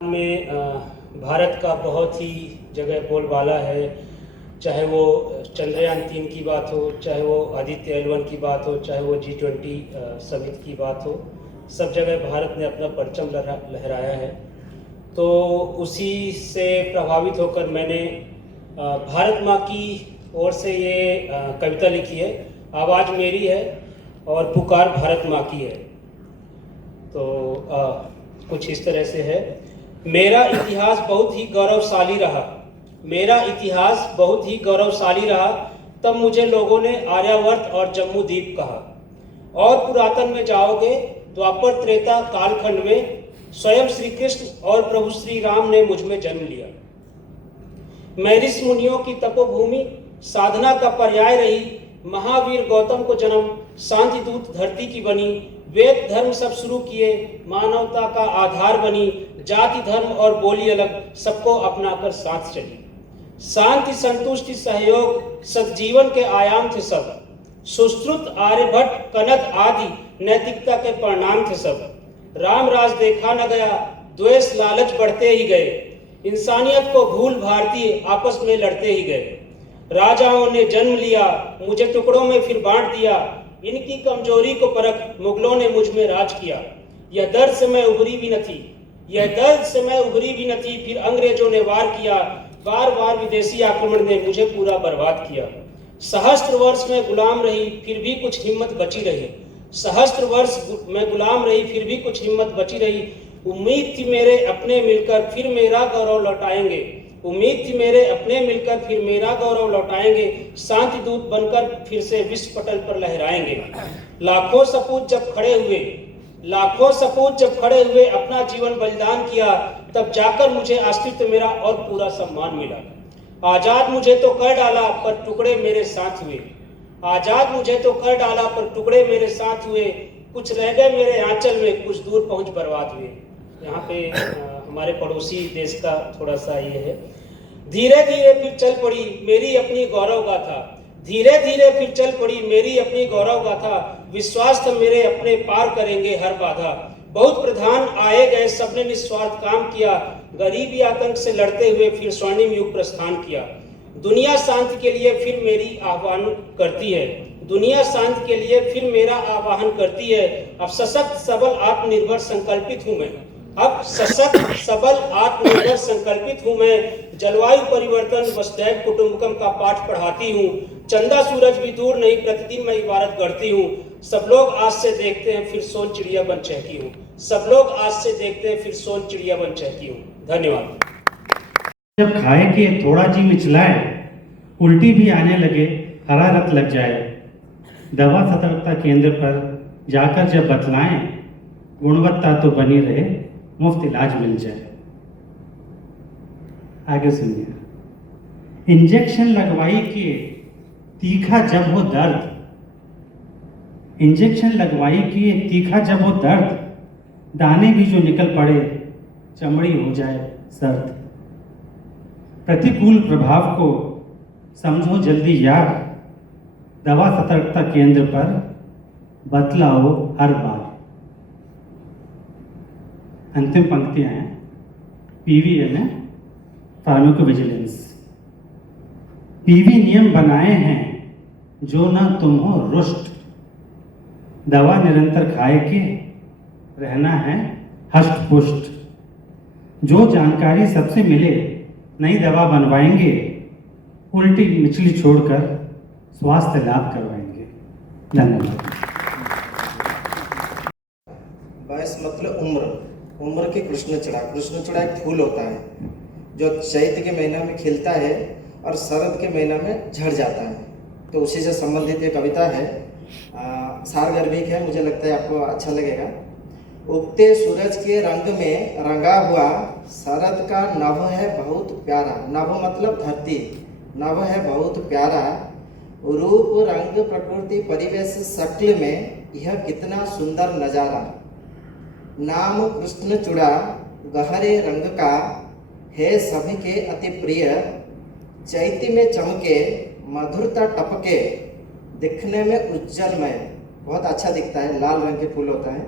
में भारत का बहुत ही जगह बोलबाला है। चाहे वो चंद्रयान 3 की बात हो, चाहे वो आदित्य L1 की बात हो, चाहे वो G20 समिट की बात हो, सब जगह भारत ने अपना परचम लहराया है। तो उसी से प्रभावित होकर मैंने भारत माँ की ओर से ये कविता लिखी है। आवाज़ मेरी है और पुकार भारत माँ की है। तो कुछ इस तरह से है। मेरा इतिहास बहुत ही गौरवशाली रहा, मेरा इतिहास बहुत ही गौरवशाली रहा। तब मुझे लोगों ने आर्यावर्त और जम्मू द्वीप कहा। और पुरातन में जाओगे, द्वापर त्रेता कालखंड में स्वयं श्री कृष्ण और प्रभु श्री राम ने मुझ में जन्म लिया। मैं ऋषि मुनियों की तपोभूमि साधना का पर्याय रही। महावीर गौतम को जन्म शांति दूत धरती की बनी। वेद धर्म सब शुरू किए, मानवता का आधार बनी। जाति धर्म और बोली अलग, सबको अपनाकर साथ चली। शांति संतुष्टि सहयोग सदजीवन के आयाम थे सब। सुश्रुत आर्यभट्ट कनद आदि नैतिकता के परिणाम थे सब। राम राज देखा न गया, द्वेष लालच बढ़ते ही गए। इंसानियत को भूल भारतीय आपस में लड़ते ही गए। राजाओं ने जन्म लिया, मुझे टुकड़ों में फिर बांट दिया। इनकी कमजोरी को परख मुगलों ने मुझ में राज किया। यह दर्द से मैं उभरी भी न थी, यह दर्द से मैं उभरी भी न थी। फिर अंग्रेजों ने वार किया, बार बार विदेशी आक्रमण ने मुझे पूरा बर्बाद किया। सहस्त्र वर्ष में गुलाम रही, फिर भी कुछ हिम्मत बची रही। सहस्त्र वर्ष में गुलाम रही, फिर भी कुछ हिम्मत बची रही। उम्मीद थी मेरे अपने मिलकर फिर मेरा गौरव लौटाएंगे। उम्मीद थी मेरे अपने मिलकर फिर मेरा गौरव लौटाएंगे। शांति दूत बनकर फिर से विश्व पटल पर लहराएंगे। लाखों सपूत जब खड़े हुए, लाखों सपूत जब खड़े हुए अपना जीवन बलिदान किया, तब जाकर मुझे अस्तित्व मेरा और पूरा सम्मान मिला। आजाद मुझे तो कर डाला पर टुकड़े मेरे साथ हुए। आजाद मुझे तो कर डाला पर टुकड़े मेरे साथ हुए। कुछ रह गए मेरे आंचल में, कुछ दूर पहुंच बर्बाद हुए। यहाँ पे हमारे पड़ोसी देश का थोड़ा सा ये है। धीरे धीरे फिर चल पड़ी मेरी अपनी गौरव गाथा। धीरे धीरे फिर चल पड़ी मेरी अपनी गौरव गाथा। विश्वास था मेरे अपने पार करेंगे हर बाधा। बहुत प्रधान आए गए, सबने निस्वार्थ काम किया। गरीबी आतंक से लड़ते हुए फिर स्वर्णिम युग प्रस्थान किया। दुनिया शांति के लिए फिर मेरी आह्वान करती है। दुनिया शांति के लिए फिर मेरा आह्वान करती है। अब सशक्त सबल आत्मनिर्भर संकल्पित हूँ मैं। अब सशक्त सबल आत्मनिर्भर संकल्पित हूँ मैं। जलवायु परिवर्तन वसुधैव कुटुंबकम का पाठ पढ़ाती हूँ। चंदा सूरज भी दूर नहीं, प्रतिदिन मैं इबारत गढ़ती हूँ। सब लोग आज से देखते हैं फिर सोन चिड़िया बन चहकी हूँ। सब लोग आज से देखते हैं फिर सोन चिड़िया बन चहकी हूँ। धन्यवाद। जब खाए के थोड़ा जी मिचलाए, उल्टी भी आने लगे, हरारत लग जाए। दवा सतर्कता केंद्र पर जाकर जब बतलाएं, गुणवत्ता तो बनी रहे, मुफ्त इलाज मिल जाए। आगे सुनिए। इंजेक्शन लगवाई के तीखा जब हो दर्द, इंजेक्शन लगवाई के तीखा जब हो दर्द, दाने भी जो निकल पड़े, चमड़ी हो जाए सर्द। प्रतिकूल प्रभाव को समझो जल्दी यार, दवा सतर्कता केंद्र पर बतलाओ हर बार। अंतिम पंक्तियां हैं। पीवीएन है, फार्माकोविजिलेंस। पीवी नियम बनाए हैं जो ना तुम हो रुष्ट, दवा निरंतर खाए के रहना है हष्ट पुष्ट। जो जानकारी सबसे मिले नई दवा बनवाएंगे, उल्टी मिचली छोड़कर स्वास्थ्य लाभ करवाएंगे। धन्यवाद। बायस मतलब उम्र, उम्र के कृष्णचूड़ा। कृष्णचूड़ा एक फूल होता है जो चैत्र के महीना में खिलता है और शरद के महीना में झड़ जाता है। तो उसी से संबंधित ये कविता है। सारगर्भिक है, मुझे लगता है आपको अच्छा लगेगा। उगते सूरज के रंग में रंगा हुआ शरद का नभ है बहुत प्यारा। नभ मतलब धरती, नभ है बहुत प्यारा। रूप रंग प्रकृति परिवेश शक्ल में यह कितना सुंदर नजारा। नाम कृष्णचूड़ा गहरे रंग का है सभी के अति प्रिय। चैती में चमके मधुरता टपके, दिखने में उज्जवलमय। बहुत अच्छा दिखता है, लाल रंग के फूल होता है।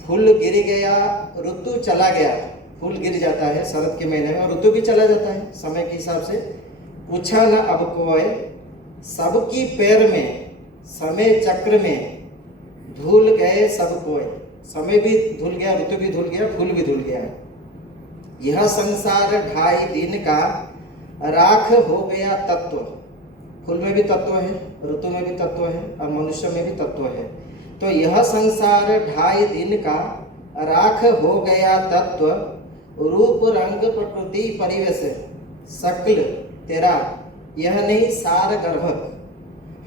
फूल गिर गया ऋतु चला गया, फूल गिर जाता है शरद के महीने में और ऋतु भी चला जाता है समय के हिसाब से। पूछा न अब कोय सबकी पैर में समय चक्र में धूल गए सब कोय। समय भी धुल गया, ऋतु भी धुल गया, फूल भी धुल गया। यह संसार 2.5 दिन का राख हो गया तत्व। फूल में भी तत्व है, ऋतु में भी तत्व है और मनुष्य में भी तत्व है। तो यह संसार 2.5 दिन का राख हो गया तत्व, रूप रंग प्रकृति परिवेश सकल तेरा यह नहीं सार गर्भक।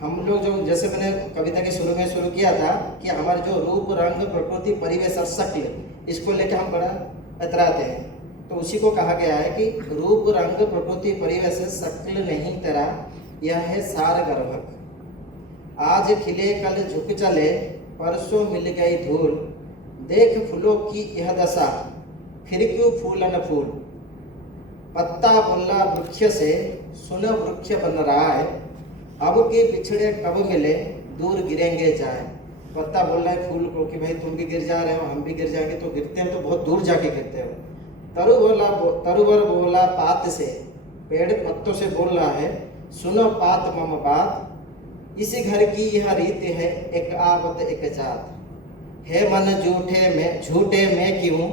हम लोग जो जैसे मैंने कविता के शुरू में शुरू किया था कि हमारे जो रूप रंग प्रकृति परिवेश और शक्ल, इसको लेकर हम बड़ा इतराते हैं। तो उसी को कहा गया है कि रूप रंग प्रकृति परिवेश शक्ल नहीं तेरा यह है सार गर्भक। आज खिले कल झुक चले परसों मिल गई धूल, देख फूलों की यह दशा फिर क्यों फूल न फूल। पत्ता बोला वृक्ष से सुन वृक्ष बन रहा है, अब के बिछड़े कब मिले दूर गिरेंगे जाए। पत्ता बोल रहा है फूल को कि भाई तुम भी गिर जा रहे हो, हम भी गिर जाएंगे। तो गिरते हैं तो बहुत दूर जाके गिरते हो। तरुवर बोला पात से, पेड़ पत्तों से बोल रहा है सुनो पात मम बात। इसी घर की यह रीत है एक आवत एक जात। है मन झूठे में क्यों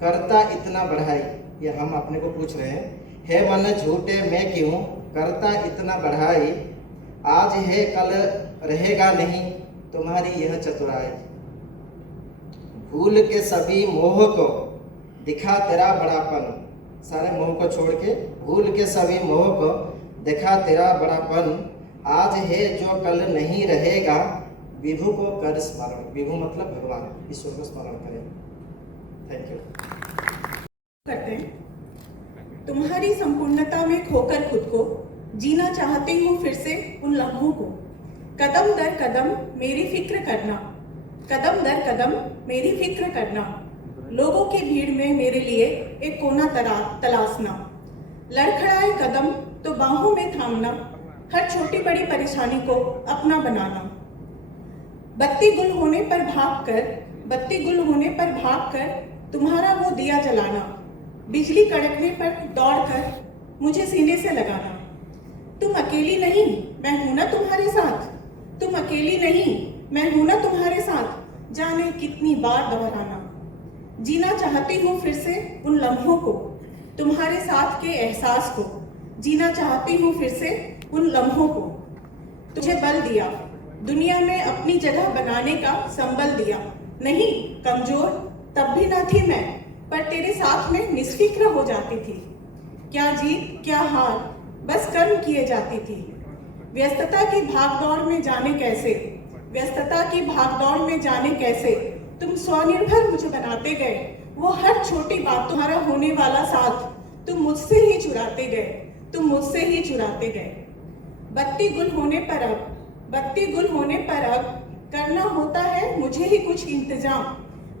करता इतना बढ़ाई। ये हम अपने को पूछ रहे हैं। है मन झूठे में क्यों करता इतना बढ़ाई, आज है कल रहेगा नहीं तुम्हारी यह चतुराई। भूल के सभी मोह को दिखा तेरा बड़ापन। सारे मोह को छोड़ के भूल के सभी मोह को दिखा तेरा बड़ापन, आज है जो कल नहीं रहेगा विभु को कर स्मरण। विभु मतलब भगवान, ईश्वर को स्मरण करें। Thank you. करते हैं। तुम्हारी संपूर्णता में खोकर खुद को जीना चाहती हूँ फिर से उन लम्हों को। कदम दर कदम मेरी फिक्र करना, कदम दर कदम मेरी फिक्र करना। लोगों की भीड़ में मेरे लिए एक कोना तलाशना। लड़खड़ाए कदम तो बाहों में थामना, हर छोटी बड़ी परेशानी को अपना बनाना। बत्ती गुल होने पर भाग कर तुम्हारा वो दिया जलाना। बिजली कड़कने पर दौड़कर मुझे सीने से लगाना। तुम अकेली नहीं मैं हूं ना तुम्हारे साथ, तुम अकेली नहीं मैं हूं ना तुम्हारे साथ। जाने कितनी बार दोहराना। जीना चाहती हूँ फिर से उन लम्हों को, तुम्हारे साथ के एहसास को। जीना चाहती हूँ फिर से उन लम्हों को। तुझे बल दिया दुनिया में अपनी जगह बनाने का संबल दिया। नहीं कमजोर तब भी ना थी मैं, पर तेरे साथ में निस्फिक्र हो जाती थी। क्या जीत क्या हार बस कर्म किए जाती थी। व्यस्तता की भागदौड़ में जाने कैसे तुम स्वनिर्भर मुझे बनाते गए। वो हर छोटी बात तुम्हारा होने वाला साथ तुम मुझसे ही चुराते गए। बत्ती गुल होने पर अब करना होता है मुझे ही कुछ इंतजाम।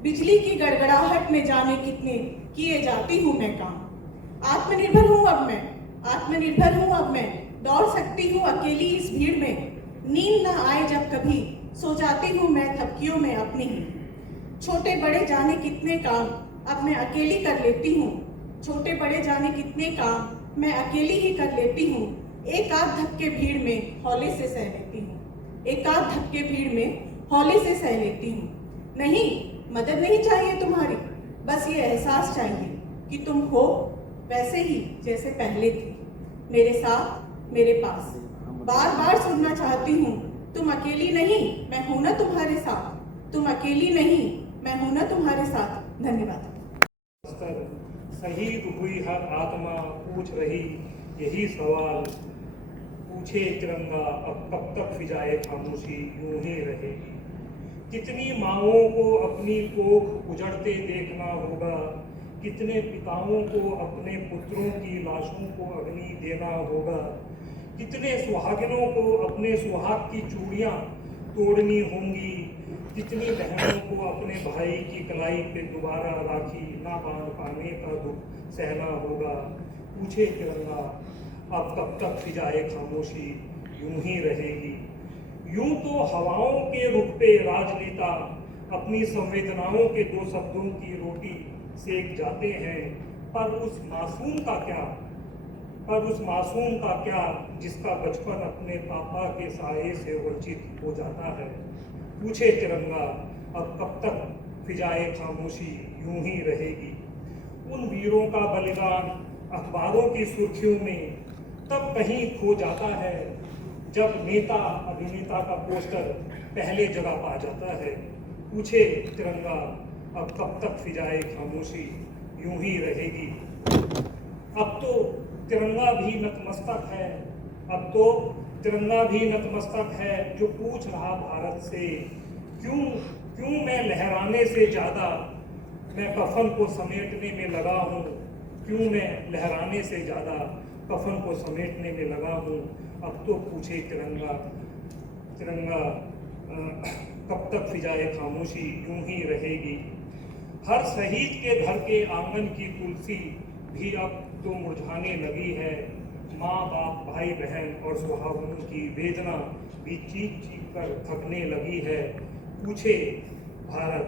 बिजली की गड़गड़ाहट में जाने कितने किए जाती हूँ मैं काम। आत्मनिर्भर हूँ अब मैं दौड़ सकती हूँ अकेली इस भीड़ में। नींद न आए जब कभी सो जाती हूँ मैं थपकियों में अपनी ही। छोटे बड़े जाने कितने काम अब मैं अकेली कर लेती हूँ। एक आध धक्के भीड़ में हौले से सह लेती हूँ। नहीं मदद नहीं चाहिए तुम्हारी, बस ये एहसास चाहिए कि तुम हो वैसे ही जैसे पहले थे, मेरे साथ मेरे पास। बार बार सुनना चाहती हूँ तुम अकेली नहीं मैं हूं ना तुम्हारे साथ। धन्यवाद। शहीद हुई हर आत्मा पूछ रही यही सवाल, पूछे तिरंगा अब कब तक फिजाए खामोशी यूं ही रहेगी। कितनी माओं को अपनी कोख उजड़ते देखना होगा, कितने पिताओं को अपने पुत्रों की लाशों को अग्नि देना होगा, कितने सुहागिनों को अपने सुहाग की चूड़ियाँ तोड़नी होंगी, कितनी बहनों को अपने भाई की कलाई पे दोबारा राखी ना बांध पाने का दुख सहना होगा। पूछे तिरंगा अब कब तक फिजाए खामोशी यूं ही रहेगी। यूं तो हवाओं के रुख पे राजनेता अपनी संवेदनाओं के 2 शब्दों की रोटी सेक जाते हैं, पर उस मासूम का क्या जिसका बचपन अपने पापा के साये से वंचित हो जाता है। पूछे तिरंगा अब कब तक फिजाए खामोशी यूं ही रहेगी। उन वीरों का बलिदान अखबारों की सुर्खियों में तब कहीं खो जाता है जब नेता अभिनेता का पोस्टर पहले जगह पा जाता है। पूछे तिरंगा अब कब तक फिजाए खामोशी यूं ही रहेगी। अब तो तिरंगा भी नतमस्तक है, अब तो तिरंगा भी नतमस्तक है, जो पूछ रहा भारत से क्यों मैं लहराने से ज़्यादा मैं कफन को समेटने में लगा हूँ, क्यों मैं लहराने से ज़्यादा कफन को समेटने में लगा हूँ। अब तो पूछे तिरंगा कब तक फिजाए खामोशी यूं ही रहेगी। हर शहीद के घर के आंगन की तुलसी भी अब तो मुरझाने लगी है। माँ बाप भाई बहन और सुहागनों की वेदना भी चीख चीख कर थकने लगी है। पूछे भारत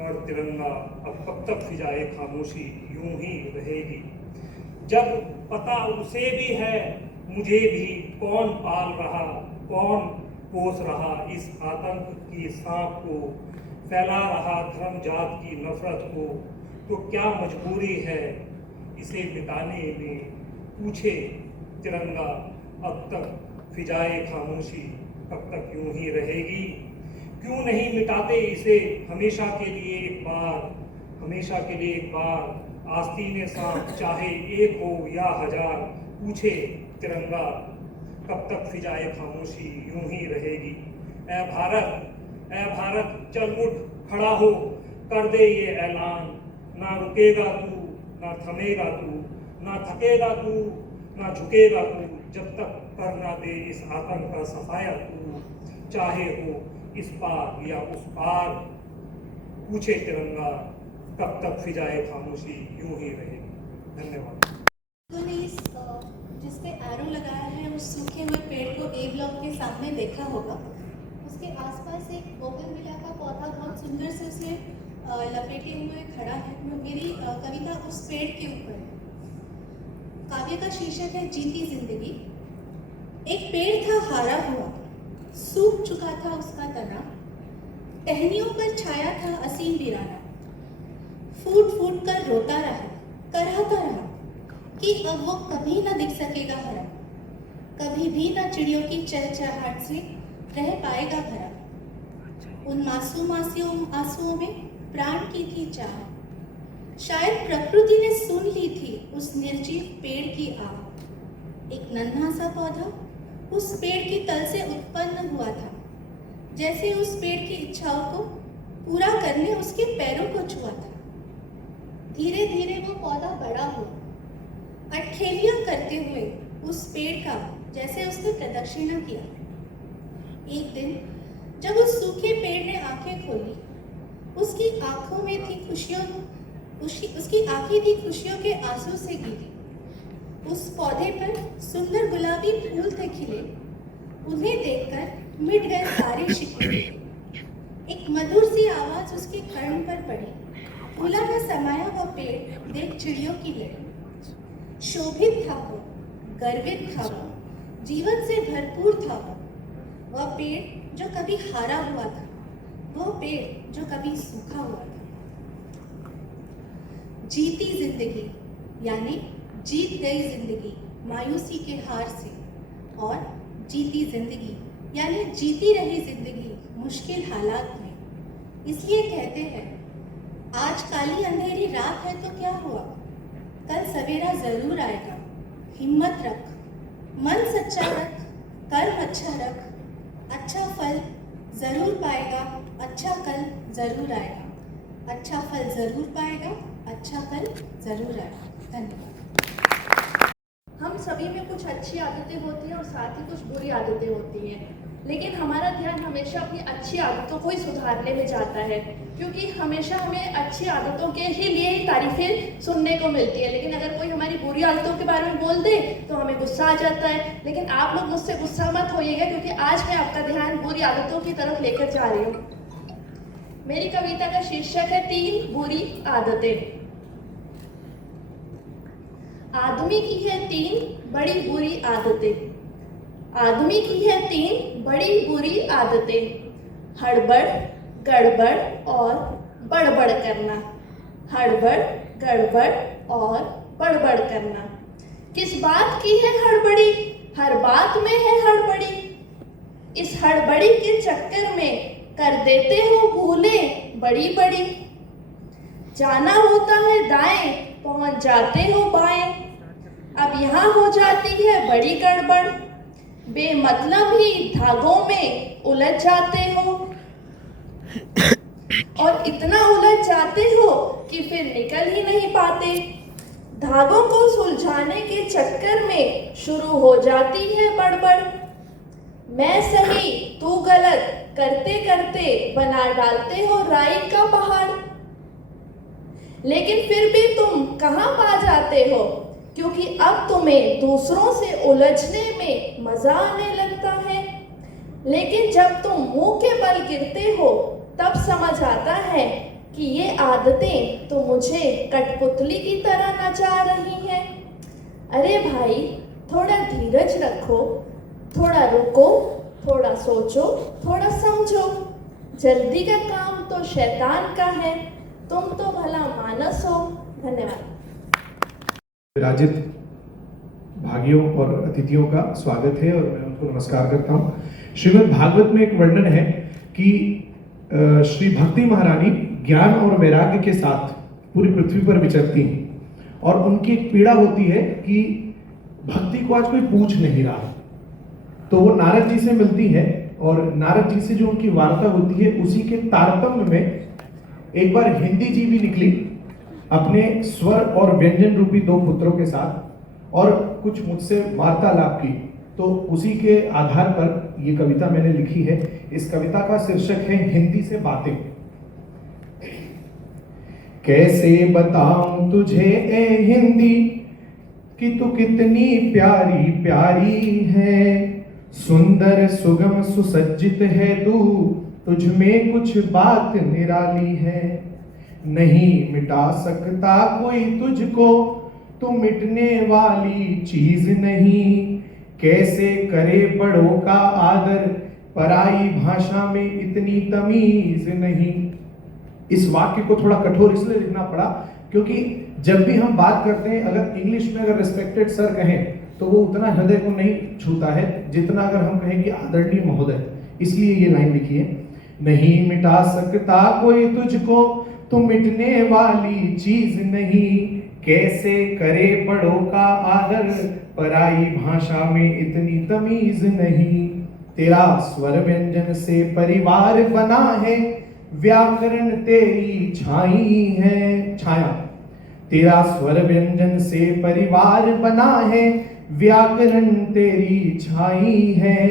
और तिरंगा अब कब तक फिजाए खामोशी यूं ही रहेगी। जब पता उसे भी है मुझे भी कौन पाल रहा, कौन पोस रहा इस आतंक की सांप को, फैला रहा धर्म जात की नफरत को, तो क्या मजबूरी है इसे मिटाने में। पूछे तिरंगा अब तक फिजाए खामोशी कब तक यूं ही रहेगी। क्यों नहीं मिटाते इसे हमेशा के लिए एक बार, आस्तीने सांप चाहे एक हो या हजार। पूछे तिरंगा कब तक फिजाए खामोशी यूं ही रहेगी। ऐ भारत चल उठ खड़ा हो, कर दे ये ऐलान, ना रुकेगा तू, ना थमेगा तू, ना थकेगा तू, ना झुकेगा तू, जब तक कर ना दे इस आतंक का सफाया तू, चाहे हो इस पार या उस पार। पूछे तिरंगा कब तक फिजाए खामोशी यूं ही रहेगी। धन्यवाद। ने जिस पे एरो लगाया है उस सूखे हुए पेड़ को ए ब्लॉक के सामने देखा होगा। उसके आसपास एक बोगनविला का पौधा बहुत सुंदर से उसे लपेटे हुए खड़ा है। मेरी कविता उस पेड़ के ऊपर है। काव्य का शीर्षक है जीती जिंदगी। एक पेड़ था हारा हुआ, सूख चुका था उसका तना, टहनियों पर छाया था असीम वीराना। फूट फूट कर रोता रहा, कराहता रहा कि अब वो कभी ना दिख सकेगा हरा, कभी भी ना चिड़ियों की चहचहाहट से रह पाएगा भरा। उन मासूम आंसुओं में प्राण की थी चाह, शायद प्रकृति ने सुन ली थी उस निर्जीव पेड़ की आह। एक नन्हा सा पौधा उस पेड़ की तल से उत्पन्न हुआ था, जैसे उस पेड़ की इच्छाओं को पूरा करने उसके पैरों को छुआ था। धीरे धीरे वो पौधा बड़ा हुआ, अटखेलियां करते हुए उस पेड़ का जैसे उसने प्रदक्षिणा किया। एक दिन जब उस सूखे पेड़ ने आंखें खोली, उसकी आंखों में थी उसकी आंखें थी खुशियों के आंसू से गीली। उस पौधे पर सुंदर गुलाबी फूल थे खिले, उन्हें देखकर मिट गए सारे शिकवे। एक मधुर सी आवाज उसके कान पर पड़ी, फूला न समाया वह पेड़ देख चिड़ियों की लड़ी। शोभित था वो, गर्वित था वो, जीवन से भरपूर था वह पेड़ जो कभी हारा हुआ था, वो पेड़ जो कभी सूखा हुआ था। जीती जिंदगी यानी जीत गई जिंदगी मायूसी के हार से, और जीती जिंदगी यानी जीती रही जिंदगी मुश्किल हालात में। इसलिए कहते हैं आज काली अंधेरी रात है तो क्या हुआ, कल सवेरा जरूर आएगा। हिम्मत रख, मन सच्चा रख, कर्म अच्छा रख, अच्छा फल जरूर पाएगा, अच्छा कल जरूर आएगा। अच्छा फल जरूर पाएगा, अच्छा कल जरूर आएगा। धन्यवाद। हम सभी में कुछ अच्छी आदतें होती हैं और साथ ही कुछ बुरी आदतें होती हैं, लेकिन हमारा ध्यान हमेशा अपनी अच्छी आदतों को ही सुधारने में जाता है, क्योंकि हमेशा हमें अच्छी आदतों के ही लिए ही तारीफें सुनने को मिलती है। लेकिन अगर कोई हमारी बुरी आदतों के बारे में बोल दे तो हमें गुस्सा आ जाता है। लेकिन आप लोग मुझसे गुस्सा मत होइएगा, क्योंकि आज मैं आपका ध्यान बुरी आदतों की तरफ लेकर जा रही हूँ। मेरी कविता का शीर्षक है 3 बुरी आदतें। आदमी की है 3 बड़ी बुरी आदतें। आदमी की है 3 बड़ी बुरी आदतें। हड़बड़, गड़बड़ और बड़बड़ करना। हड़बड़, गड़बड़ और बड़बड़ करना। किस बात की है हड़बड़ी? हर बात में है हड़बड़ी। इस हड़बड़ी के चक्कर में कर देते हो भूलें बड़ी बड़ी। जाना होता है दाएं, पहुंच जाते हो बाएं। अब यहाँ हो जाती है बड़ी गड़बड़। बेमतलब ही धागों में उलझ जाते हो और इतना उलझ जाते हो कि फिर निकल ही नहीं पाते। धागों को सुलझाने के चक्कर में शुरू हो जाती है बड़बड़। मैं सही तू गलत करते करते बना डालते हो राई का पहाड़। लेकिन फिर भी तुम कहाँ पा जाते हो, क्योंकि अब तुम्हें दूसरों से उलझने में मजा आने लगता है। लेकिन जब तुम मुंह के बल गिरते हो तब समझ आता है कि ये आदतें तो मुझे कठपुतली की तरह नचा रही हैं। अरे भाई, थोड़ा धीरज रखो, थोड़ा रुको, थोड़ा सोचो, थोड़ा समझो। जल्दी का काम तो शैतान का है, तुम तो भला मानस हो। धन्यवाद। विराजित भागियों और अतिथियों का स्वागत है और मैं उनको नमस्कार करता हूँ। श्रीमद् भागवत में एक वर्णन है कि श्री भक्ति महारानी ज्ञान और वैराग्य के साथ पूरी पृथ्वी पर विचरती हैं और उनकी एक पीड़ा होती है कि भक्ति को आज कोई पूछ नहीं रहा। तो वो नारद जी से मिलती है और नारद जी से जो उनकी वार्ता होती है उसी के तारतम्य में एक बार हिंदी जी भी निकली अपने स्वर और व्यंजन रूपी 2 पुत्रों के साथ और कुछ मुझसे वार्तालाप की। तो उसी के आधार पर ये कविता मैंने लिखी है। इस कविता का शीर्षक है हिंदी से बातें। कैसे बताऊं तुझे ए हिंदी कि तू कितनी प्यारी प्यारी है। सुंदर सुगम सुसज्जित है तू, तुझ में कुछ बात निराली है। नहीं मिटा सकता कोई तुझको, तू मिटने वाली चीज नहीं। कैसे करे बड़ों का आदर, पराई भाषा में इतनी तमीज नहीं। इस वाक्य को थोड़ा कठोर इसलिए लिखना पड़ा क्योंकि जब भी हम बात करते हैं, अगर इंग्लिश में अगर रिस्पेक्टेड सर कहें तो वो उतना हृदय को नहीं छूता है जितना अगर हम कहें कि आदरणीय महोदय। इसलिए ये लाइन लिखी है। नहीं मिटा सकता कोई तुझको, तू मिटने वाली चीज नहीं। कैसे करे बड़ों का आदर, पराई भाषा में इतनी तमीज नहीं। तेरा स्वर व्यंजन से परिवार बना है, व्याकरण तेरी छाई है छाया। तेरा स्वर व्यंजन से परिवार बना है, व्याकरण तेरी छाई है।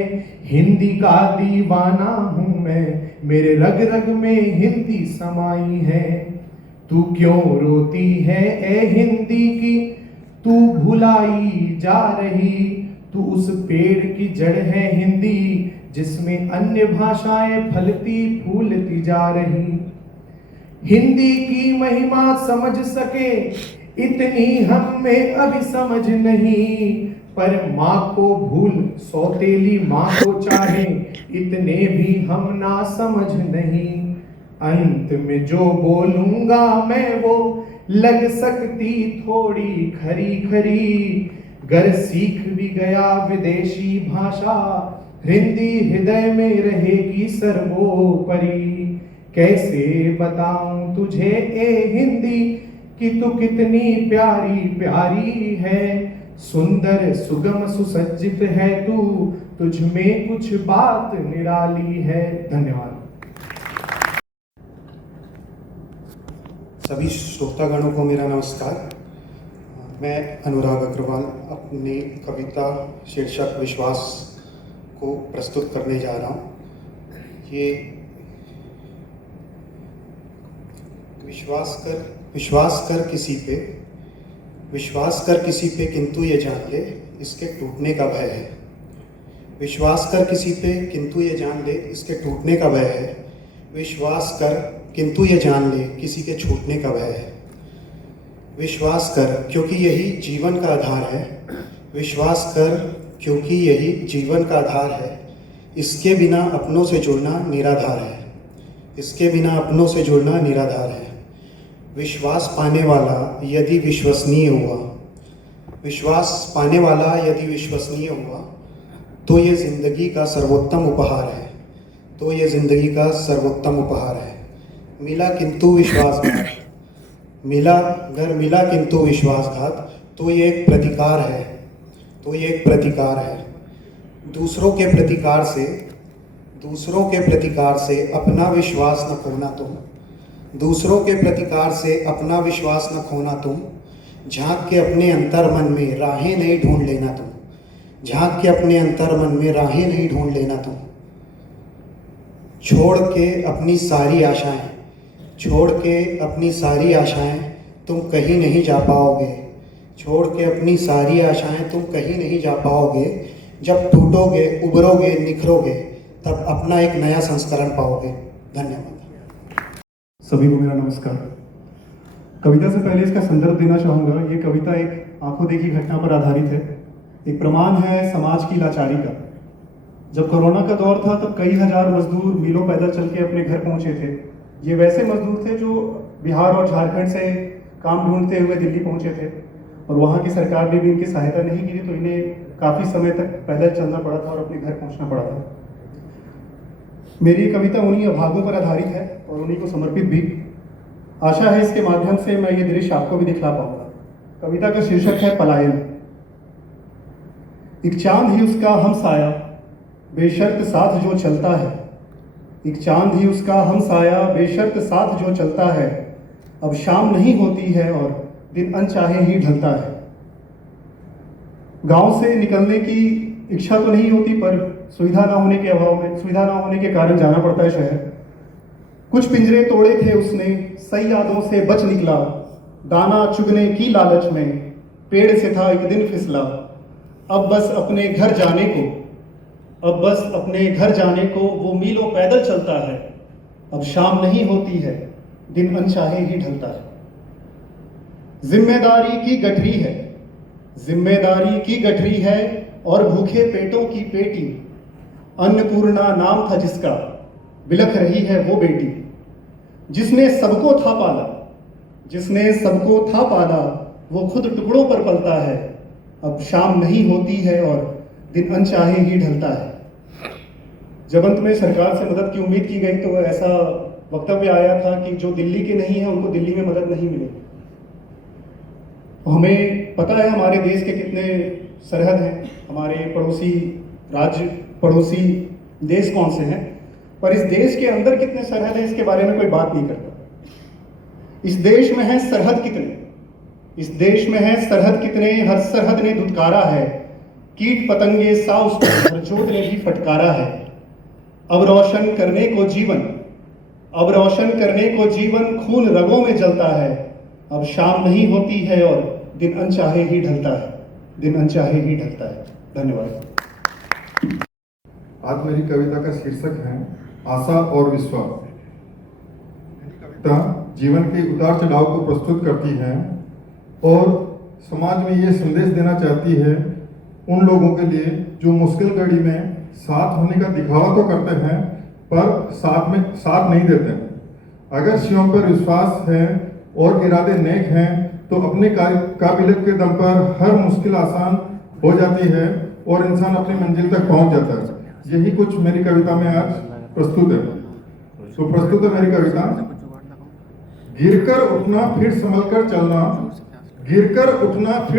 हिंदी का दीवाना हूं मैं, मेरे रग रग में हिंदी समाई है। तू क्यों रोती है ए हिंदी की, तू भुलाई जा रही। तू उस पेड़ की जड़ है हिंदी, जिसमें अन्य भाषाएं फलती फूलती जा रही। हिंदी की महिमा समझ सके इतनी हम में अभी समझ नहीं। पर माँ को भूल सौतेली माँ को चाहे, इतने भी हम ना समझ नहीं। अंत में जो बोलूंगा मैं वो लग सकती थोड़ी खरी खरी। गर सीख भी गया विदेशी भाषा, हिंदी हृदय में रहेगी सर्वोपरि। कैसे बताऊं तुझे ए हिंदी कि तू कितनी प्यारी प्यारी है। सुंदर सुगम सुसज्जित है तू, तुझ में कुछ बात निराली है। धन्यवाद। सभी श्रोतागणों को मेरा नमस्कार। मैं अनुराग अग्रवाल अपनी कविता शीर्षक विश्वास को प्रस्तुत करने जा रहा हूँ। ये विश्वास कर किसी पे किंतु ये जान ले इसके टूटने का भय है। विश्वास कर किसी पे किंतु ये जान ले इसके टूटने का भय है। विश्वास कर किंतु ये जान ले किसी के छूटने का भय है। विश्वास कर क्योंकि यही जीवन का आधार है। विश्वास कर क्योंकि यही जीवन का आधार है। इसके बिना अपनों से जुड़ना निराधार है। इसके बिना अपनों से जुड़ना निराधार है। विश्वास पाने वाला यदि विश्वसनीय हुआ, विश्वास पाने वाला यदि विश्वसनीय हुआ तो ये ज़िंदगी का सर्वोत्तम उपहार है। तो ये ज़िंदगी का सर्वोत्तम उपहार है। मिला किंतु विश्वासघात, मिला किंतु विश्वासघात, तो ये एक प्रतिकार है। तो ये एक प्रतिकार है। दूसरों के प्रतिकार से अपना विश्वास न खोना तुम। दूसरों के प्रतिकार से अपना विश्वास न खोना तुम। झांक के अपने अंतर मन में राहें नहीं ढूंढ लेना तुम। झांक के अपने अंतर मन में राहें नहीं ढूंढ लेना तुम। छोड़ के अपनी सारी आशाएं तुम कहीं नहीं जा पाओगे। छोड़ के अपनी सारी आशाएं तुम कहीं नहीं जा पाओगे। जब टूटोगे, उभरोगे, निखरोगे, तब अपना एक नया संस्करण पाओगे। धन्यवाद। सभी को मेरा नमस्कार। कविता से पहले इसका संदर्भ देना चाहूँगा। ये कविता एक आंखों देखी घटना पर आधारित है। एक प्रमाण है समाज की लाचारी का। जब कोरोना का दौर था तब कई हजार मजदूर मीलों पैदल चल के अपने घर पहुंचे थे। ये वैसे मजदूर थे जो बिहार और झारखंड से काम ढूंढते हुए दिल्ली पहुंचे थे और वहाँ की सरकार ने भी इनकी सहायता नहीं की थी, तो इन्हें काफ़ी समय तक पैदल चलना पड़ा था और अपने घर पहुँचना पड़ा था। मेरी कविता उन्हीं अभागों पर आधारित है और उन्हीं को समर्पित भी। आशा है इसके माध्यम से मैं ये दृश्य आपको भी दिखला पाऊंगा। कविता का शीर्षक है पलायन। एक चांद ही उसका हमसाया बेशर्त साथ जो चलता है। एक चांद ही उसका हमसाया बेशर्त साथ जो चलता है। अब शाम नहीं होती है और दिन अनचाहे ही ढलता है। गांव से निकलने की इच्छा तो नहीं होती, पर सुविधा ना होने के कारण जाना पड़ता है शहर। कुछ पिंजरे तोड़े थे उसने, सही यादों से बच निकला। दाना चुगने की लालच में पेड़ से था एक दिन फिसला। अब बस अपने घर जाने को वो मीलों पैदल चलता है। अब शाम नहीं होती है, दिन अनचाहे ही ढलता है। जिम्मेदारी की गठरी है और भूखे पेटों की पेटी। अन्नपूर्णा नाम था जिसका, बिलख रही है वो बेटी। जिसने सबको था पाला वो खुद टुकड़ों पर पलता है। अब शाम नहीं होती है और दिन अनचाहे ही ढलता है। जब अंत में सरकार से मदद की उम्मीद की गई तो ऐसा वक्तव्य आया था कि जो दिल्ली के नहीं है उनको दिल्ली में मदद नहीं मिलेगी। हमें पता है हमारे देश के कितने सरहद हैं, हमारे पड़ोसी देश कौन से हैं, पर इस देश के अंदर कितने सरहद हैं इसके बारे में कोई बात नहीं करता। इस देश में है सरहद कितने, हर सरहद ने दुत्कारा है। कीट पतंगे सा उस पर हरजोत ने भी फटकारा है। अब रोशन करने को जीवन खून रगों में जलता है। अब शाम नहीं होती है और दिन अनचाहे ही ढलता है। धन्यवाद। आज मेरी कविता का शीर्षक है आशा और विश्वास। कविता जीवन के उतार चढ़ाव को प्रस्तुत करती है और समाज में ये संदेश देना चाहती है उन लोगों के लिए जो मुश्किल घड़ी में साथ होने का दिखावा तो करते हैं पर साथ नहीं देते हैं। अगर शिवम पर विश्वास है और इरादे नेक हैं तो अपने काबिलियत के दम पर हर मुश्किल आसान हो जाती है और इंसान अपनी मंजिल तक पहुंच जाता है। यही कुछ मेरी कविता में आज प्रस्तुत है। तो प्रस्तुत है मेरी कविता। गिरकर उठना फिर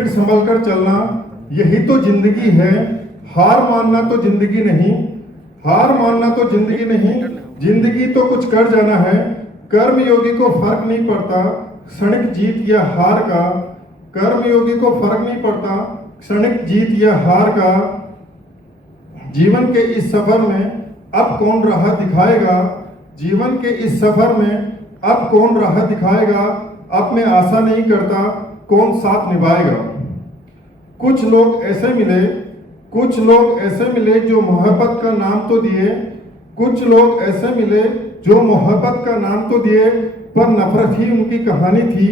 संभल कर चलना यही तो जिंदगी है। हार मानना तो जिंदगी नहीं, जिंदगी तो कुछ कर जाना है। कर्म योगी को फर्क नहीं पड़ता क्षणिक जीत या हार का। जीवन के इस सफर में अब कौन राह दिखाएगा। अब मैं आशा नहीं करता कौन साथ निभाएगा। कुछ लोग ऐसे मिले जो मोहब्बत का नाम तो दिए पर नफरत ही उनकी कहानी थी।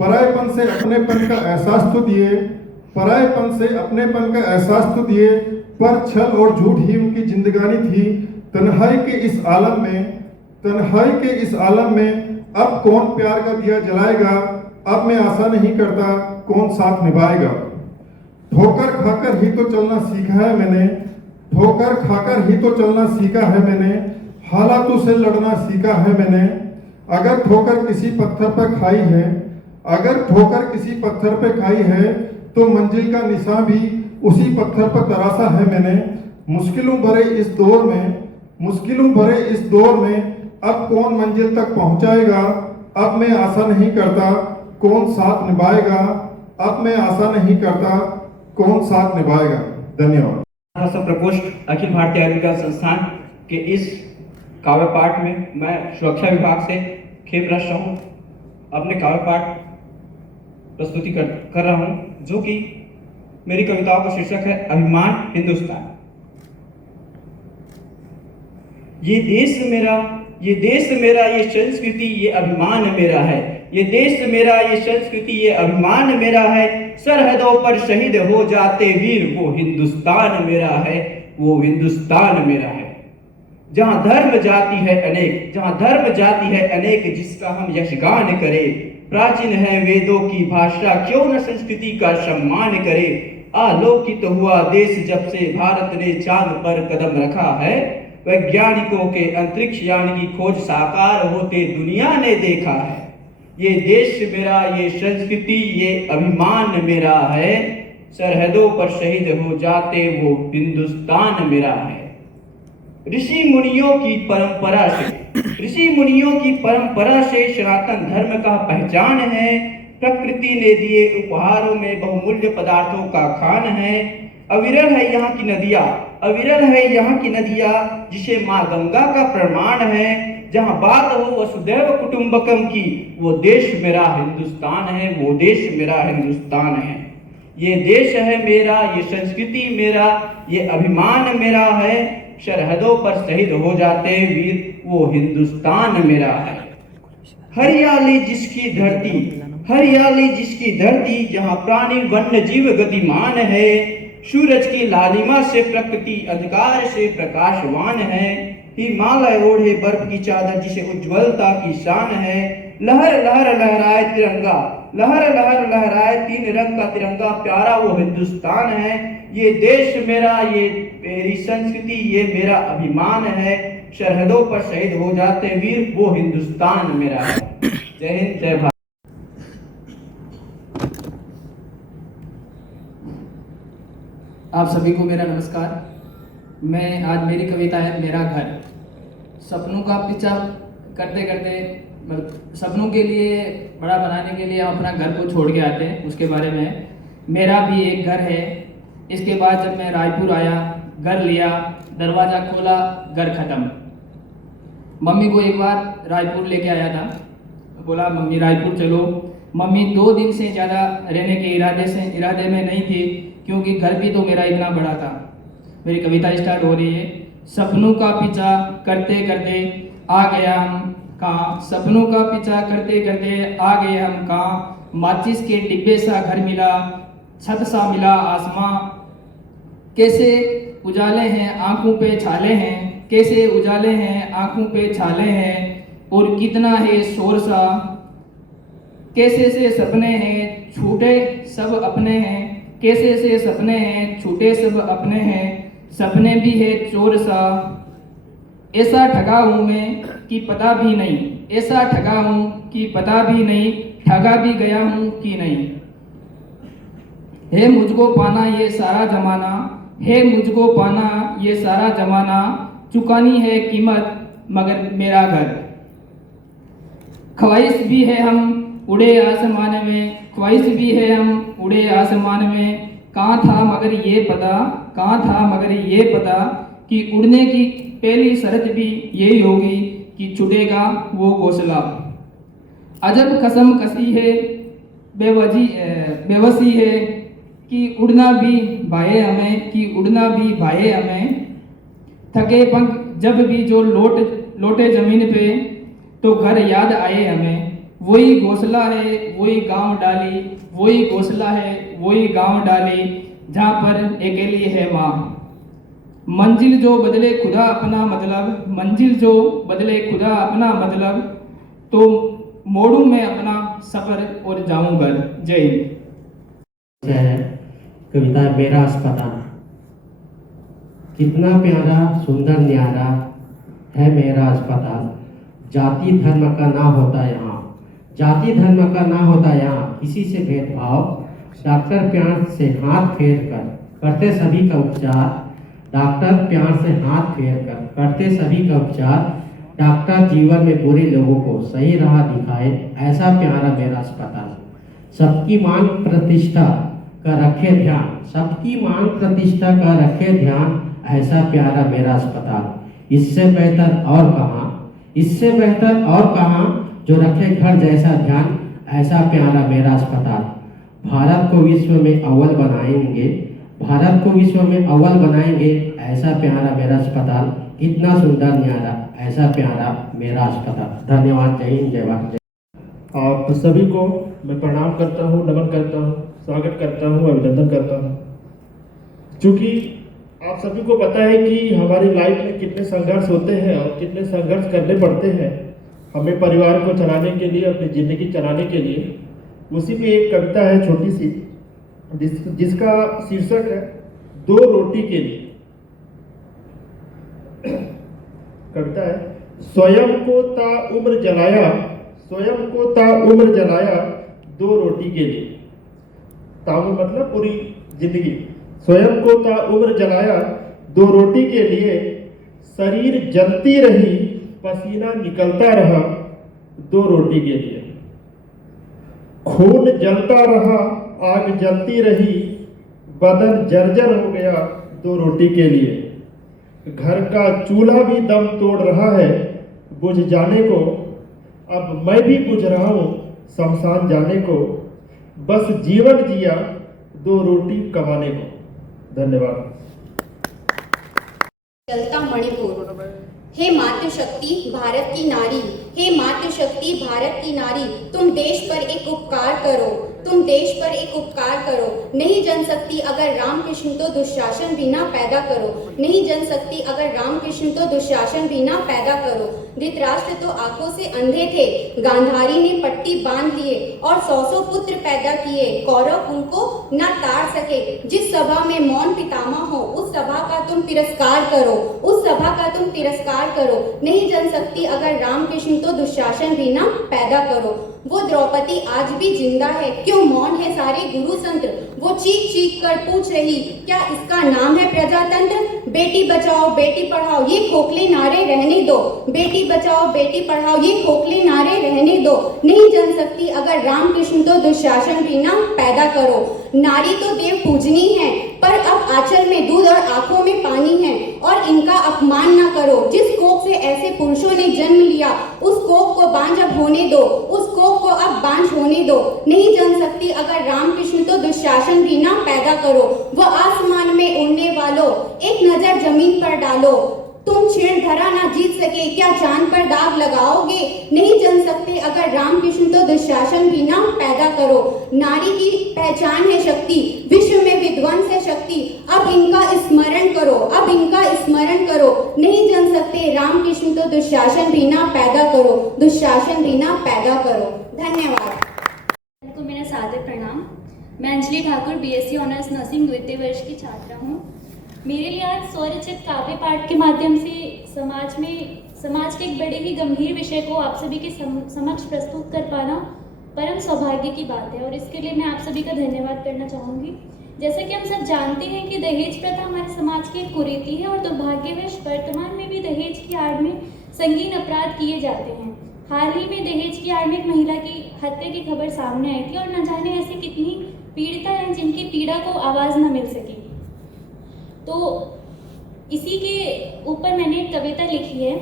परायेपन से अपनेपन का एहसास तो दिए, परायेपन से अपनेपन का एहसास तो दिए, पर छल और झूठ ही उनकी जिंदगानी थी। तन्हाई के इस आलम में, तन्हाई के इस आलम में अब कौन प्यार का दिया जलाएगा, अब मैं आशा नहीं करता कौन साथ निभाएगा। ठोकर खाकर ही तो चलना सीखा है मैंने, ठोकर खाकर ही तो चलना सीखा है मैंने, हालातों से लड़ना सीखा है मैंने। अगर ठोकर किसी पत्थर पर खाई है, अगर ठोकर किसी पत्थर पर खाई है, तो मंजिल का निशान भी उसी पत्थर पर तराशा है मैंने। मुश्किलों भरे इस दौर में, मुश्किलों भरे इस दौर में अब कौन मंजिल तक पहुंचाएगा, अब मैं आशा नहीं करता कौन साथ निभाएगा, अब मैं आशा नहीं करता कौन साथ निभाएगा। धन्यवाद। भाषा प्रकोष्ठ अखिल भारतीय आयुर्विज्ञान संस्थान के इस काव्य पाठ में मैं सुरक्षा विभाग से खेप रहा हूँ, अपने काव्य पाठ प्रस्तुति कर रहा हूँ, जो कि मेरी कविताओं का शीर्षक है अभिमान हिंदुस्तान। ये देश मेरा, ये देश मेरा, ये संस्कृति, ये अभिमान मेरा है। ये देश मेरा, ये संस्कृति, ये अभिमान मेरा है। सरहदों पर शहीद हो जाते वीर, वो हिंदुस्तान मेरा है, वो हिंदुस्तान मेरा है। जहां धर्म जाति है अनेक, जहां धर्म जाति है अनेक, जिसका हम यशगान करें। प्राचीन है वेदों की भाषा, क्यों न संस्कृति का सम्मान करे। आलोकित हुआ देश जब से भारत ने चांद पर कदम रखा है। वैज्ञानिकों के अंतरिक्ष यान की खोज साकार होते दुनिया ने देखा है। ये देश मेरा, ये संस्कृति, ये अभिमान मेरा है। सरहदों पर शहीद हो जाते वो हिंदुस्तान मेरा है। ऋषि मुनियों की परंपरा से, ऋषि मुनियों की परंपरा से सनातन धर्म का पहचान है। प्रकृति ने दिए उपहारों में बहुमूल्य पदार्थों का खान है। अविरल है यहाँ की नदियाँ, अविरल है यहाँ की नदियाँ, जिसे माँ गंगा का प्रमाण है। जहाँ बात हो वसुदैव कुटुंबकम की, वो देश मेरा हिंदुस्तान है, वो देश मेरा हिंदुस्तान है। ये देश है मेरा, ये संस्कृति मेरा, ये अभिमान मेरा है। सरहदों पर शहीद हो जाते वीर, वो हिंदुस्तान मेरा है। हरियाली जिसकी धरती, हरियाली जिसकी धरती, जहाँ प्राणी वन्य जीव गतिमान है। सूरज की लालिमा से प्रकृति, अंधकार से प्रकाशवान है। हिमालय ओढ़े बर्फ की चादर, जिसे उज्ज्वलता की शान है। लहर लहर लहराए तिरंगा, लहर लहर लहराए तीन रंग का तिरंगा, प्यारा वो हिंदुस्तान है। ये देश मेरा, ये मेरी संस्कृति, ये मेरा अभिमान है। सरहदों पर शहीद हो जाते वीर, वो हिंदुस्तान मेरा है। जय हिंद, जय भारत। आप सभी को मेरा नमस्कार। मैं आज मेरी कविता है मेरा घर। सपनों का पीछा करते करते सपनों के लिए बड़ा बनाने के लिए हम अपना घर को छोड़ के आते हैं, उसके बारे में। मेरा भी एक घर है। इसके बाद जब मैं रायपुर आया, घर लिया, दरवाज़ा खोला, घर ख़त्म। मम्मी को एक बार रायपुर लेके आया था, बोला मम्मी रायपुर चलो। मम्मी 2 दिन से ज़्यादा रहने के इरादे में नहीं थी, क्योंकि घर भी तो मेरा इतना बड़ा था। मेरी कविता स्टार्ट हो रही है। सपनों का पीछा करते करते आ गया हम कहाँ, सपनों का पीछा करते करते आ गए हम कहाँ। माचिस के डिब्बे सा घर मिला, छत सा मिला आसमां। कैसे उजाले हैं आंखों पे छाले हैं, कैसे उजाले हैं आंखों पे छाले हैं। और कितना है शोर सा, कैसे से सपने हैं छूटे सब अपने हैं। कैसे से सपने हैं छूटे सब अपने हैं। सपने भी है चोर सा, ऐसा ठगा हूँ मैं कि पता भी नहीं। ऐसा ठगा हूँ कि पता भी नहीं, ठगा भी गया हूँ कि नहीं। है मुझको पाना ये सारा जमाना, है मुझको पाना ये सारा जमाना। चुकानी है कीमत मगर मेरा घर। ख्वाहिश भी है हम उड़े आसमान में, ख्वाहिश भी है हम उड़े आसमान में। कहाँ था मगर ये पता, कहाँ था मगर ये पता, कि उड़ने की पहली शर्त भी यही होगी कि छूटेगा वो घोंसला। अजब कसम कसी है, बेवसी है, कि उड़ना भी भाए हमें, कि उड़ना भी भाए हमें। थके पंख जब भी जो लौटे ज़मीन पे, तो घर याद आए हमें। वही घोंसला है वही गांव डाली, वही घोंसला है वही गांव डाली, जहाँ पर अकेली है माँ। मंजिल जो बदले खुदा अपना मतलब, मंजिल जो बदले खुदा अपना मतलब, तो मोड़ूं मैं अपना सफर और जाऊं घर। जय हिंद। है कविता मेरा अस्पताल। कितना प्यारा सुंदर न्यारा है मेरा अस्पताल। जाति धर्म का ना होता यहाँ, जाति धर्म का ना होता यहाँ किसी से भेदभाव। डॉक्टर प्यार से हाथ फेर कर करते सभी का उपचार, डॉक्टर प्यार से हाथ फेर कर करते सभी का उपचार। डॉक्टर जीवन में बुरे लोगों को सही राह दिखाए, ऐसा प्यारा मेरा अस्पताल। सबकी मान प्रतिष्ठा का रखे ध्यान, सबकी मान प्रतिष्ठा का रखे ध्यान, ऐसा प्यारा मेरा अस्पताल। इससे बेहतर और कहाँ, इससे बेहतर और कहाँ, जो रखे घर जैसा ध्यान, ऐसा प्यारा मेरा अस्पताल। भारत को विश्व में अव्वल बनाएंगे, भारत को विश्व में अव्वल बनाएंगे, ऐसा प्यारा मेरा अस्पताल। कितना सुंदर न्यारा, ऐसा प्यारा मेरा अस्पताल। धन्यवाद। जय हिंद, जय भारत। आप सभी को मैं प्रणाम करता हूँ, नमन करता हूँ, स्वागत करता हूँ, अभिनंदन करता हूँ। क्योंकि आप सभी को पता है कि हमारी लाइफ में कितने संघर्ष होते हैं और कितने संघर्ष करने पड़ते हैं हमें परिवार को चलाने के लिए, अपनी ज़िंदगी चलाने के लिए। उसी में एक कविता है छोटी सी, जिसका शीर्षक है दो रोटी के लिए। कविता है, स्वयं को ता उम्र जलाया, स्वयं को ता उम्र जलाया, दो रोटी के लिए। ताऊ मतलब पूरी जिंदगी। स्वयं को ता उम्र जलाया, दो रोटी के लिए। शरीर जलती रही, पसीना निकलता रहा, दो रोटी के लिए। खून जलता रहा, आग जलती रही, बदन जर्जर हो गया, दो रोटी के लिए। घर का चूल्हा भी दम तोड़ रहा है बुझ जाने को, अब मैं भी बुझ रहा हूँ शमशान जाने को। बस जीवन जिया दो रोटी कमाने को। धन्यवाद। जलता मणिपुर। हे मातृशक्ति भारत की नारी, हे मातृशक्ति भारत की नारी, तुम देश पर एक उपकार करो, तुम देश पर एक उपकार करो। नहीं जनशक्ति अगर रामकृष्ण तो दुशासन भी ना पैदा करो, नहीं जनशक्ति अगर रामकृष्ण तो दुशासन भी ना पैदा करो। धृतराष्ट्र तो आंखों से अंधे थे, गांधारी ने पट्टी बांध लिए और 100 पुत्र पैदा किए, कौरव उनको न ताड़ सके। जिस सभा में मौन पितामह हो, उस सभा का तुम तिरस्कार करो, उस सभा का तुम तिरस्कार करो। नहीं जनशक्ति अगर रामकृष्ण तो दुशासन भी ना पैदा करो। वो द्रौपदी आज भी जिंदा है, क्यों मौन है सारे गुरु संत। वो चीख चीख कर पूछ रही, क्या इसका नाम है प्रजातंत्र। बेटी बचाओ बेटी पढ़ाओ ये खोखले नारे रहने दो, बेटी बचाओ बेटी पढ़ाओ ये खोखले नारे रहने दो। नहीं जनशक्ति अगर रामकृष्ण तो दुशासन भी ना पैदा करो। नारी तो देव पूजनी है, पर अब आंचल में दूध और आंखों में पानी है, और इनका अपमान ना करो। जिस कोख से ऐसे पुरुषों ने जन्म लिया, उस कोख को बांझ अब होने दो, उस कोख को अब बांझ होने दो। नहीं जनशक्ति अगर रामकृष्ण तो दुशासन भी ना पैदा करो। वो आसमान में उड़ने वालों एक नजर जमीन पर डालो, तुम छेड़ धरा ना जीत सके, क्या चांद पर दाग लगाओगे। नहीं जन सकते अगर रामकृष्ण तो दुशासन भी ना पैदा करो। नारी की पहचान है शक्ति, विश्व में विध्वंस है शक्ति, अब इनका स्मरण करो, अब इनका स्मरण करो। नहीं जन सकते रामकृष्ण तो दुशासन भी ना पैदा करो, दुशासन भी ना पैदा करो। धन्यवाद। को मेरा सादर प्रणाम। मैं Anjali Thakur BSc honours nursing द्वितीय वर्ष की छात्रा हूँ। मेरे लिए आज स्वरचित काव्य पाठ के माध्यम से समाज के एक बड़े ही गंभीर विषय को आप सभी के समक्ष प्रस्तुत कर पाना परम सौभाग्य की बात है, और इसके लिए मैं आप सभी का धन्यवाद करना चाहूँगी। जैसे कि हम सब जानते हैं कि दहेज प्रथा हमारे समाज की एक कुरीति है, और दुर्भाग्यवश वर्तमान में भी दहेज की आड़ में संगीन अपराध किए जाते हैं। हाल ही में दहेज की आड़ में एक महिला की हत्या की खबर सामने आई थी, और न जाने ऐसी कितनी पीड़िता हैं जिनकी पीड़ा को आवाज़ न मिल सकी। तो इसी के ऊपर मैंने एक कविता लिखी है,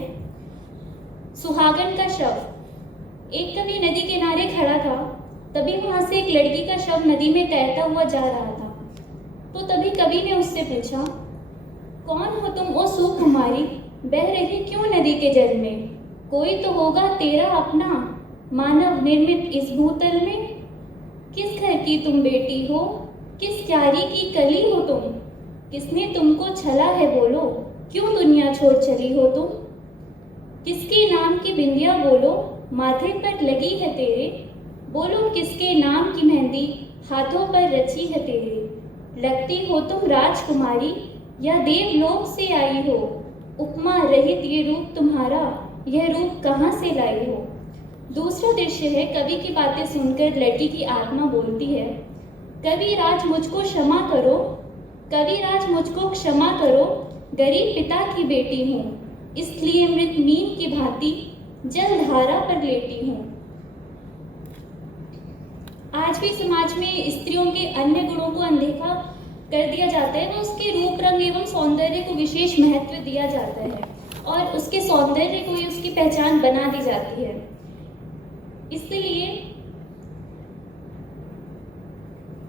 सुहागन का शव। एक कवि नदी किनारे खड़ा था, तभी वहां से एक लड़की का शव नदी में तैरता हुआ जा रहा था। तो तभी कवि ने उससे पूछा, कौन हो तुम ओ सूख हमारी, बह रही क्यों नदी के जल में। कोई तो होगा तेरा अपना, मानव निर्मित इस भूतल में? किस घर की तुम बेटी हो? किस क्यारी की कली हो तुम? किसने तुमको छला है बोलो? क्यों दुनिया छोड़ चली हो तुम? किसके नाम की बिंदिया बोलो माथे पर लगी है तेरे? बोलो किसके नाम की मेहंदी हाथों पर रची है तेरे? लगती हो तुम राजकुमारी या देवलोक से आई हो? उपमा रहित ये रूप तुम्हारा, यह रूप कहाँ से लाई हो? दूसरा दृश्य है, कवि की बातें सुनकर लड़की की आत्मा बोलती है, कवि राज मुझको क्षमा करो, कवि राज मुझको क्षमा करो, गरीब पिता की बेटी हूँ, इसलिए मृत नीम की भांति जल धारा पर लेटी हूँ। आज भी समाज में स्त्रियों के अन्य गुणों को अनदेखा कर दिया जाता है, तो उसके रूप रंग एवं सौंदर्य को विशेष महत्व दिया जाता है और उसके सौंदर्य को ही उसकी पहचान बना दी जाती है। इसलिए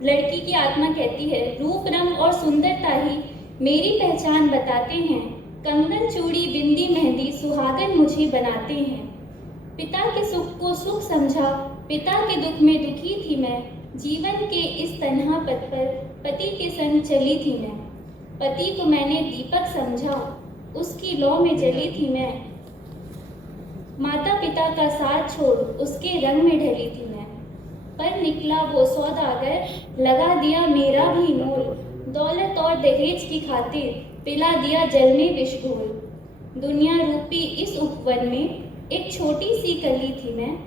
लड़की की आत्मा कहती है, रूप रंग और सुंदरता ही मेरी पहचान बताते हैं, कंगन चूड़ी बिंदी मेहंदी सुहागन मुझे बनाते हैं। पिता के सुख को सुख समझा, पिता के दुख में दुखी थी मैं, जीवन के इस तन्हा पथ पर पति के संग चली थी मैं। पति को मैंने दीपक समझा, उसकी लौ में जली थी मैं। माता पिता का साथ छोड़ उसके रंग में ढली थी मैं। पर निकला वो सौदागर, लगा दिया मेरा भी मोल, दौलत और दहेज की खातिर पिला दिया जल में विष घोल। दुनिया रूपी इस उपवन में एक छोटी सी कली थी मैं,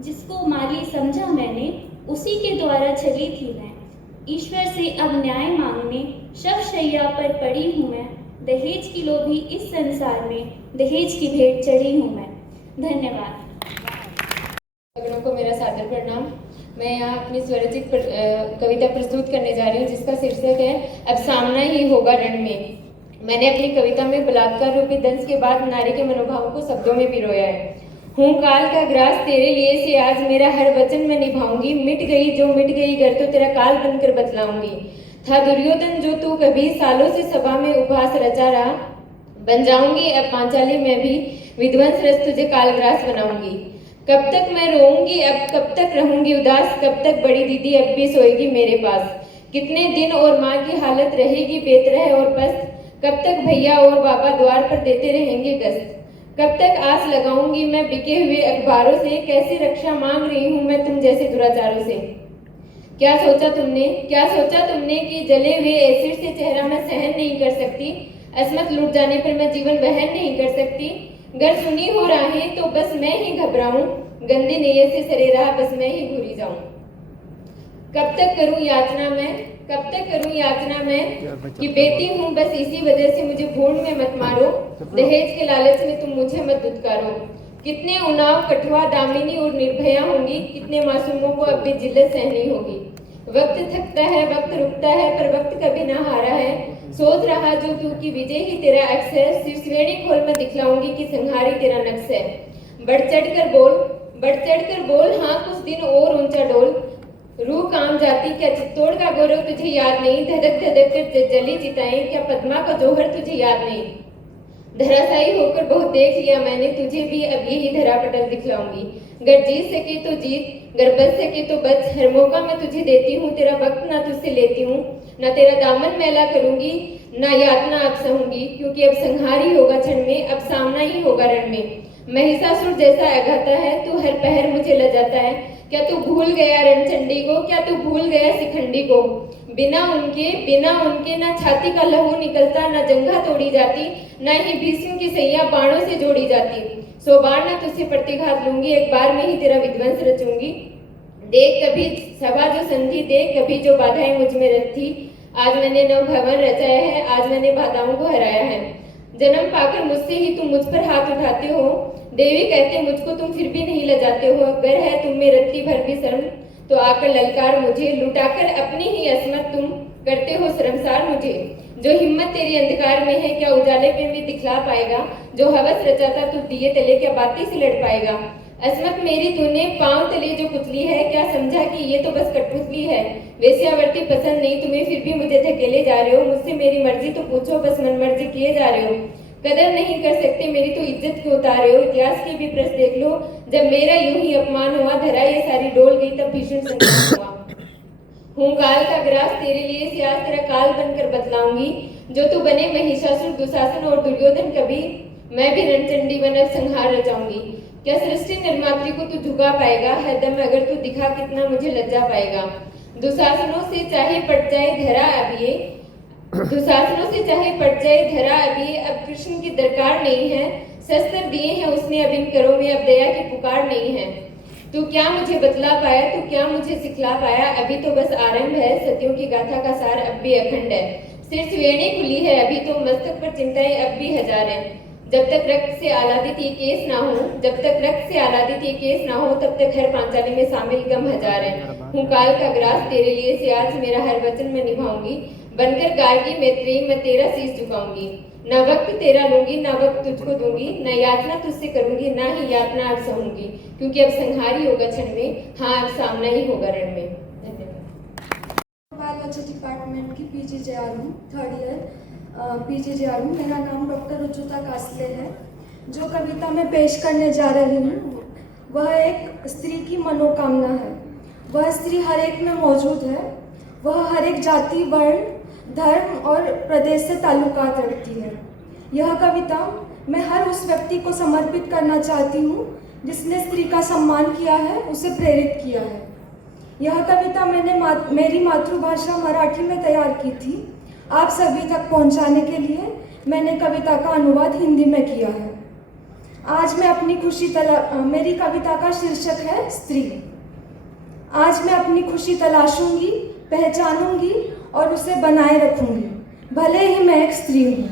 जिसको माली समझा मैंने, उसी के द्वारा चली थी मैं। ईश्वर से अब न्याय मांगने शवशैया पर पड़ी हूँ मैं, दहेज की लोभी इस संसार में दहेज की भेंट चढ़ी हूँ मैं। धन्यवाद। सगड़ों को मेरा सादर प्रणाम। मैं यहाँ अपनी स्वरचित कविता प्रस्तुत करने जा रही हूँ, जिसका शीर्षक है अब सामना ही होगा रण में। मैंने अपनी कविता में बलात्कार रूपी दंश के बाद नारी के मनोभावों को शब्दों में पिरोया है। हूँ काल का ग्रास तेरे लिए से आज मेरा हर वचन मैं निभाऊंगी, मिट गई जो मिट गई गर तो तेरा काल बनकर बतलाऊंगी। था दुर्योधन जो तू कभी सालों से सभा में उपहास रचा रहा, बन जाऊंगी अब पांचाली में भी विध्वंस रस तुझे कालग्रास बनाऊंगी। कब तक मैं रोऊंगी अब कब तक रहूंगी उदास, कब तक बड़ी दीदी अब भी सोएगी मेरे पास। कितने दिन और माँ की हालत रहेगी बेतरह और पस्त, कब तक भैया और बाबा द्वार पर देते रहेंगे गश्त। कब तक आस लगाऊंगी मैं बिके हुए अखबारों से, कैसी रक्षा मांग रही हूँ मैं तुम जैसे दुराचारों से। क्या सोचा तुमने कि जले हुए एसिड से चेहरा मैं सहन नहीं कर सकती, असमत लुट जाने पर मैं जीवन वहन नहीं कर सकती। गर सुनी हो राहें तो बस मैं ही घबराऊं, गंदी नीयत से सरे रहा बस मैं ही घूरी जाऊं। कब तक करूं याचना मैं कि बेटी हूं बस इसी वजह से मुझे भूल में मत मारो, दहेज के लालच में तुम मुझे मत दुत्कारो। कितने उन्नाव कठुआ दामिनी और निर्भया होंगी, कितने मासूमों को अब भी जिल्लत सहनी होगी। वक्त थकता है वक्त रुकता है पर वक्त कभी ना हारा है, सोच रहा जो तू की विजय ही तेरा अक्स है, सिर्फ श्रेणी खोल में दिखलाऊंगी कि संहारी तेरा नक्श है। बढ़ चढ़ कर बोल हाँ कुछ दिन और ऊंचा डोल, रूह काम जाती क्या चित्तौड़ का गौरव तुझे याद नहीं, धधक धधक कर जली चिताएं क्या पद्मा का जौहर तुझे याद नहीं। धराशायी होकर बहुत देख लिया मैंने, तुझे भी अब यही धरा पटल दिखलाऊंगी। गर जीत सके तो जीत, गर बच सके तो बच, हर मौका मैं तुझे देती हूँ, तेरा वक्त ना तुझसे लेती हूँ। ना तेरा दामन मैला करूंगी ना यातना अब सहूंगी, क्योंकि अब संहारी होगा क्षण में, अब सामना ही होगा रण में। महिषासुर जैसा अघाता है तू, हर पहर मुझे लजाता है। क्या तू भूल गया रणचंडी को, क्या तू भूल गया शिखंडी को। बिना उनके ना छाती का लहू निकलता, ना जंघा तोड़ी जाती, ना ही भीष्म की सैया बाणों से जोड़ी जाती। 100 बार ना तुझसे प्रतिघात लूंगी, एक बार में ही तेरा विध्वंस रचूंगी। देख कभी सभा जो संधि, देख कभी जो बाधाएं मुझ में रखी। आज मैंने नव भवन रचाया है, आज मैंने बाधाओं को हराया है। जन्म पाकर मुझसे ही तुम मुझ पर हाथ उठाते हो, देवी कहते मुझको तुम फिर भी नहीं लजाते हो। अगर है तुम में रत्ती भर भी शर्म तो आकर ललकार मुझे, लुटाकर अपनी ही असमत तुम करते हो शर्मसार मुझे। जो हिम्मत तेरी अंधकार में है क्या उजाले पे भी दिखला पाएगा, जो हवस रचाता तू दिए तले क्या बाती से लड़ पाएगा। असमत मेरी तूने पांव तले जो कुचली है, क्या समझा कि ये तो बस कठपुतली है। वेश्यावृत्ति पसंद नहीं तुम्हें फिर भी मुझे धकेले जा रहे हो, मुझसे मेरी मर्जी तो पूछो बस मनमर्जी किए जा रहे हो। कदर नहीं कर सकते मेरी तो इज्जत क्यों उतारे हो। इतिहास की भी प्रश्न देख लो, जब मेरा यूं ही अपमान हुआ, धरा ये सारी डोल गई, तब भीषण संग्राम हुआ। हूँ काल का ग्रास तेरे लिए, सियास तेरा काल बनकर बतलाऊंगी। जो तू बने महिषासुर, दुशासन और दुर्योधन, कभी मैं भी रणचंडी बन अब संहार रचाऊंगी। क्या सृष्टि निर्मात्री को तू झुका पाएगा, है दम अगर तू दिखा कितना मुझे लज्जा पाएगा। दुशासनों से चाहे पट जाए धरा अब ये, दुशासनों से चाहे पट जाए धरा अब ये, अब कृष्ण की दरकार नहीं है। शस्त्र दिए हैं उसने अब इन करों में, अब दया की पुकार नहीं है। तू क्या मुझे बतला पाया, तू क्या मुझे सिखला पाया, अभी तो बस आरंभ है। सतियों की गाथा का सार अब भी अखंड है। सिर वेणी खुली है अभी तो, मस्तक पर चिंताएं अब भी हजार हैं। जब तक रक्त से आलादित ये केस ना हो, जब तक रक्त से आलादित ये केस ना हो, तब तक हर पांचाली में शामिल गम हजार हैं। हूँ काल का ग्रास तेरे लिए, सियाज मेरा हर वचन मैं निभाऊंगी। बनकर गार्गी मैत्रेयी मैं तेरा शीश झुकाऊंगी। न वक्त तेरा लूंगी, न वक्त तुझको दूंगी, न यातना तुझसे करूंगी, ना ही यातना अब सहूंगी। क्योंकि अब संहारी होगा क्षण में, हाँ अब सामना ही होगा रण में। बायोलॉजी डिपार्टमेंट की PGJR हूँ, 3rd ईयर PGJR हूँ। मेरा नाम डॉक्टर रुजुता कास्ले है। जो कविता मैं पेश करने जा रही हूँ वह एक स्त्री की मनोकामना है। वह स्त्री हर एक में मौजूद है। वह हर एक जाति, वर्ण, धर्म और प्रदेश से ताल्लुकात रखती है। यह कविता मैं हर उस व्यक्ति को समर्पित करना चाहती हूँ जिसने स्त्री का सम्मान किया है, उसे प्रेरित किया है। यह कविता मैंने मेरी मातृभाषा मराठी में तैयार की थी। आप सभी तक पहुँचाने के लिए मैंने कविता का अनुवाद हिंदी में किया है। आज मैं अपनी खुशी मेरी कविता का शीर्षक है स्त्री। आज मैं अपनी खुशी तलाशूंगी, पहचानूंगी और उसे बनाए रखूंगी। भले ही मैं एक स्त्री हूँ,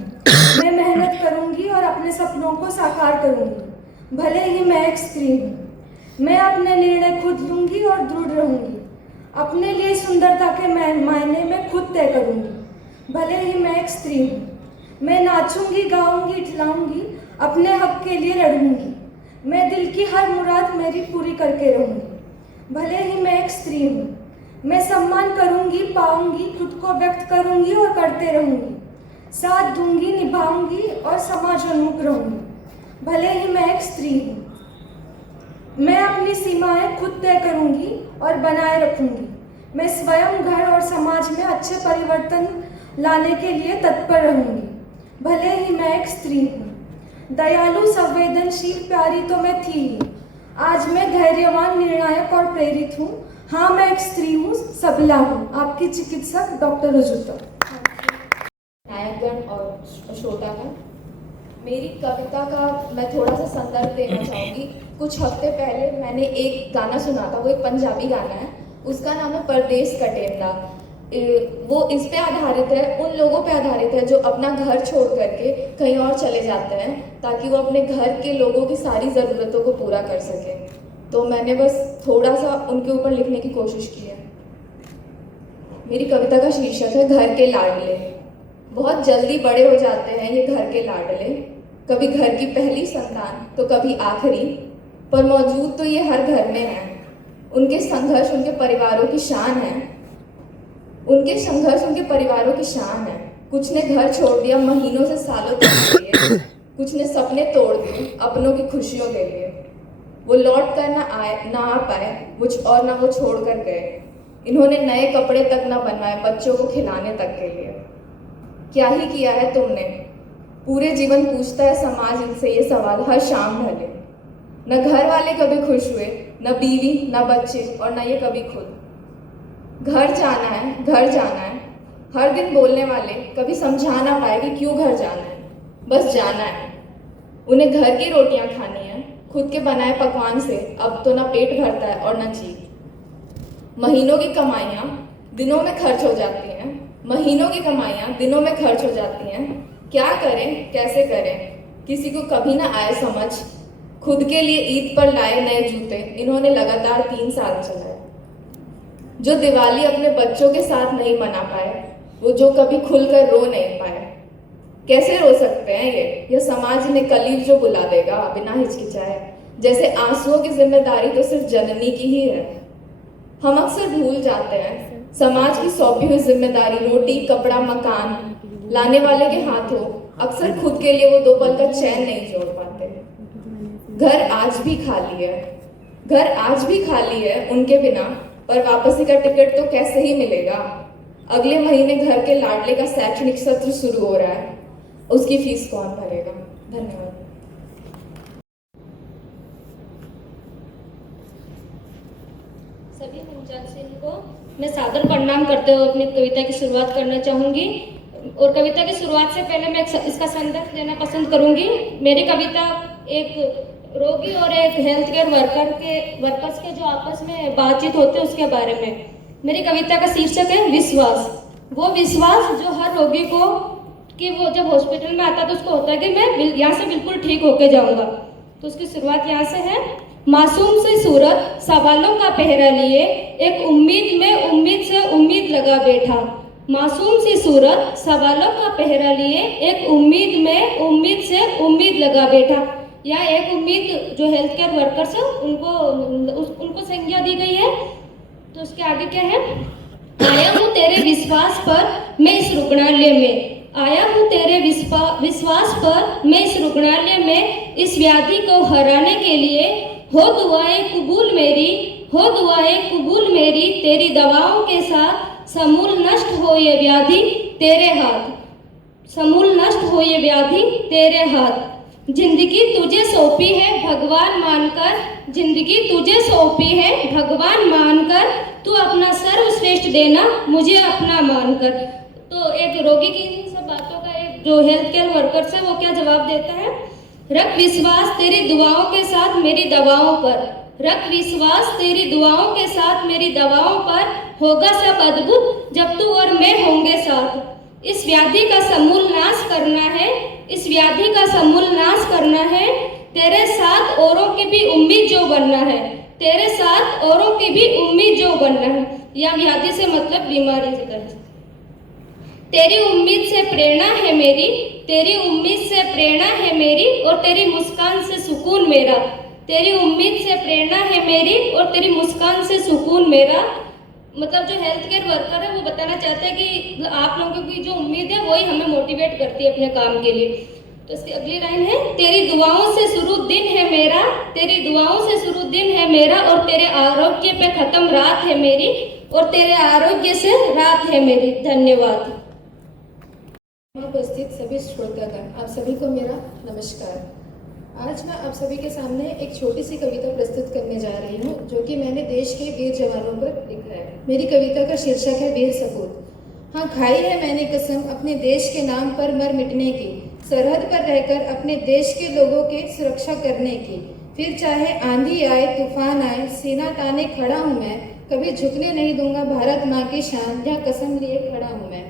मैं मेहनत करूंगी और अपने सपनों को साकार करूंगी। भले ही मैं एक स्त्री हूँ, मैं अपने निर्णय खुद लूंगी और दृढ़ रहूंगी। अपने लिए सुंदरता के मायने में खुद तय करूंगी। भले ही मैं एक स्त्री हूँ, मैं नाचूंगी, गाऊंगी, ठिलाऊंगी, अपने हक के लिए लड़ूंगी। मैं दिल की हर मुराद मेरी पूरी करके रहूंगी। भले ही मैं एक स्त्री हूँ, मैं सम्मान करूंगी, पाऊंगी, खुद को व्यक्त करूंगी और करते रहूंगी। साथ दूंगी, निभाऊंगी और समाजोन्मुख रहूंगी। भले ही मैं एक स्त्री हूँ, मैं अपनी सीमाएं खुद तय करूंगी और बनाए रखूंगी। मैं स्वयं, घर और समाज में अच्छे परिवर्तन लाने के लिए तत्पर रहूंगी। भले ही मैं एक स्त्री हूँ, दयालु, संवेदनशील, प्यारी तो मैं थी ही। आज मैं धैर्यवान, निर्णायक और प्रेरित हूँ। हाँ, मैं एक स्त्री हूँ, सबला हूँ। आपकी चिकित्सक डॉक्टर रुजुता। नायकगण और श्रोतागण, मेरी कविता का मैं थोड़ा सा संदर्भ देना चाहूँगी। कुछ हफ्ते पहले मैंने एक गाना सुना था, वो एक पंजाबी गाना है, उसका नाम है परदेस कटेंदा। वो इस पे आधारित है, उन लोगों पे आधारित है जो अपना घर छोड़ करके कहीं और चले जाते हैं ताकि वो अपने घर के लोगों की सारी ज़रूरतों को पूरा कर सके। तो मैंने बस थोड़ा सा उनके ऊपर लिखने की कोशिश की है। मेरी कविता का शीर्षक है घर के लाडले। बहुत जल्दी बड़े हो जाते हैं ये घर के लाडले, कभी घर की पहली संतान तो कभी आखिरी, पर मौजूद तो ये हर घर में है। उनके संघर्ष उनके परिवारों की शान है, उनके संघर्ष उनके परिवारों की शान है। कुछ ने घर छोड़ दिया महीनों से सालों तक के लिए, कुछ ने सपने तोड़ दिए अपनों की खुशियों के लिए। वो लौट कर ना आ पाए और ना वो छोड़ कर गए। इन्होंने नए कपड़े तक ना बनवाए बच्चों को खिलाने तक के लिए। क्या ही किया है तुमने? पूरे जीवन पूछता है समाज इनसे ये सवाल हर शाम ढले। न घर वाले कभी खुश हुए, न बीवी, न बच्चे और न ये कभी खुद। घर जाना है, घर जाना है, हर दिन बोलने वाले कभी समझा ना पाए कि क्यों घर जाना है, बस जाना है। उन्हें घर की रोटियां खानी है, खुद के बनाए पकवान से अब तो ना पेट भरता है और ना जीभ। महीनों की कमाइयाँ दिनों में खर्च हो जाती हैं, महीनों की कमाइयाँ दिनों में खर्च हो जाती हैं। क्या करें, कैसे करें, किसी को कभी ना आए समझ। खुद के लिए ईद पर लाए नए जूते, इन्होंने लगातार 3 साल चलाए। जो दिवाली अपने बच्चों के साथ नहीं मना पाए, वो जो कभी खुलकर रो नहीं पाए। कैसे रो सकते हैं ये समाज ने कलीब जो बुला देगा बिना हिचकिचाए। जैसे आंसुओं की जिम्मेदारी तो सिर्फ जननी की ही है। हम अक्सर भूल जाते हैं समाज की सौंपी हुई जिम्मेदारी, रोटी, कपड़ा, मकान, लाने वाले के हाथ हो, अक्सर खुद के लिए वो 2 पल का चैन नहीं जोड़ पाते। घर आज भी खाली है, घर आज भी खाली है उनके बिना, पर वापसी का टिकट तो कैसे ही मिलेगा। अगले महीने घर के लाडले का शैक्षणिक सत्र शुरू हो रहा है, उसकी फीस कौन भरेगा। धन्यवाद। सभी मंचासीन को मैं सादर प्रणाम करते हुए अपनी कविता की शुरुआत करना चाहूँगी। और कविता की शुरुआत से पहले मैं इसका संदर्भ देना पसंद करूँगी। मेरी कविता एक रोगी और एक हेल्थ केयर वर्कर्स के जो आपस में बातचीत होते हैं उसके बारे में। मेरी कविता का शीर्षक है विश्वास। वो विश्वास जो हर रोगी को, कि वो जब हॉस्पिटल में आता है तो उसको होता है कि मैं यहाँ से बिल्कुल ठीक होके जाऊँगा। तो उसकी शुरुआत यहाँ से है। मासूम सी सूरत सवालों का पहरा लिए, एक उम्मीद में उम्मीद से उम्मीद लगा बैठा। मासूम सी सूरत सवालों का पहरा लिए, एक उम्मीद में उम्मीद से उम्मीद लगा बैठा। या एक उम्मीद जो हेल्थ केयर वर्कर्स है उनको संज्ञा दी गई है। तो उसके आगे क्या है? आया हूँ तेरे विश्वास पर मैं इस रुग्णालय में, आया हूँ तेरे विश्वास पर मैं इस रुग्णालय में, इस व्याधि को हराने के लिए। हो दुआएं कबूल मेरी, हो दुआएं कबूल मेरी, तेरी दवाओं के साथ समूल नष्ट हो ये व्याधि तेरे हाथ, समूल नष्ट हो ये व्याधि तेरे हाथ। जिंदगी तुझे सौंपी है भगवान मानकर, जिंदगी तुझे सौंपी है भगवान मानकर, तू अपना सर्वश्रेष्ठ देना मुझे अपना मानकर। तो एक रोगी की इन सब बातों का एक जो हेल्थ केयर वर्कर्स है वो क्या जवाब देता है? रख विश्वास तेरी दुआओं के साथ मेरी दवाओं पर, रख विश्वास तेरी दुआओं के साथ मेरी दवाओं पर, होगा सब अद्भुत जब तू और मैं होंगे साथ। इस व्याधि का समूल नाश करना है, इस व्याधि का समूल नाश करना है, तेरे साथ औरों की भी उम्मीद जो बनना है, तेरे साथ औरों की भी उम्मीद जो बनना है। या व्याधि से मतलब बीमारी से है। तेरी उम्मीद से प्रेरणा है मेरी, तेरी उम्मीद से प्रेरणा है मेरी, और तेरी मुस्कान से सुकून मेरा। तेरी उम्मीद से प्रेरणा है मेरी और तेरी मुस्कान से सुकून मेरा। मतलब जो हेल्थ केयर वर्कर है वो बताना चाहते हैं कि आप लोगों की जो उम्मीद है वही हमें मोटिवेट करती है अपने काम के लिए। तो इसकी अगली लाइन है, तेरी दुआओं से शुरू दिन है मेरा, तेरी दुआओं से शुरू दिन है मेरा, और तेरे आरोग्य पे खत्म रात है मेरी, और तेरे आरोग्य से रात है मेरी। धन्यवाद। उपस्थित सभी श्रोतागण, आप सभी को मेरा नमस्कार। आज मैं आप सभी के सामने एक छोटी सी कविता प्रस्तुत करने जा रही हूँ जो कि मैंने देश के वीर जवानों पर लिखा है। मेरी कविता का शीर्षक है वीर सपूत। हाँ, खाई है मैंने कसम अपने देश के नाम पर मर मिटने की, सरहद पर रहकर अपने देश के लोगों की सुरक्षा करने की। फिर चाहे आंधी आए तूफान आए, सीना ताने खड़ा हूँ मैं, कभी झुकने नहीं दूंगा भारत माँ की शान, जहाँ कसम लिए खड़ा हूँ मैं।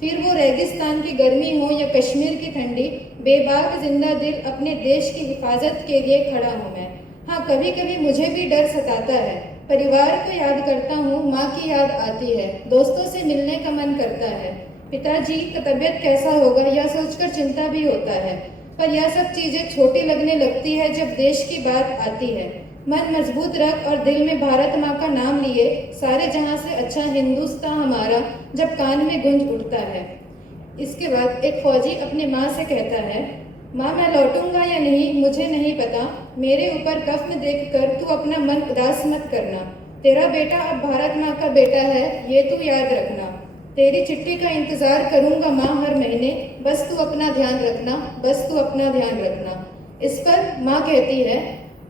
फिर वो रेगिस्तान की गर्मी हो या कश्मीर की ठंडी, बेबाक जिंदा दिल अपने देश की हिफाजत के लिए खड़ा हूँ मैं। हाँ, कभी कभी मुझे भी डर सताता है, परिवार को याद करता हूँ, माँ की याद आती है, दोस्तों से मिलने का मन करता है, पिताजी का तबीयत कैसा होगा यह सोचकर चिंता भी होता है। पर यह सब चीज़ें छोटी लगने लगती है जब देश की बात आती है। मन मजबूत रख और दिल में भारत माँ का नाम लिए, सारे जहाँ से अच्छा हिंदुस्तान हमारा जब कान में गूंज उठता है। इसके बाद एक फौजी अपनी माँ से कहता है, माँ मैं लौटूंगा या नहीं मुझे नहीं पता, मेरे ऊपर कफ्न देखकर तू अपना मन उदास मत करना, तेरा बेटा अब भारत माँ का बेटा है ये तू याद रखना। तेरी चिट्ठी का इंतजार करूंगा माँ हर महीने, बस तू अपना ध्यान रखना, बस तू अपना ध्यान रखना। इस पर माँ कहती है,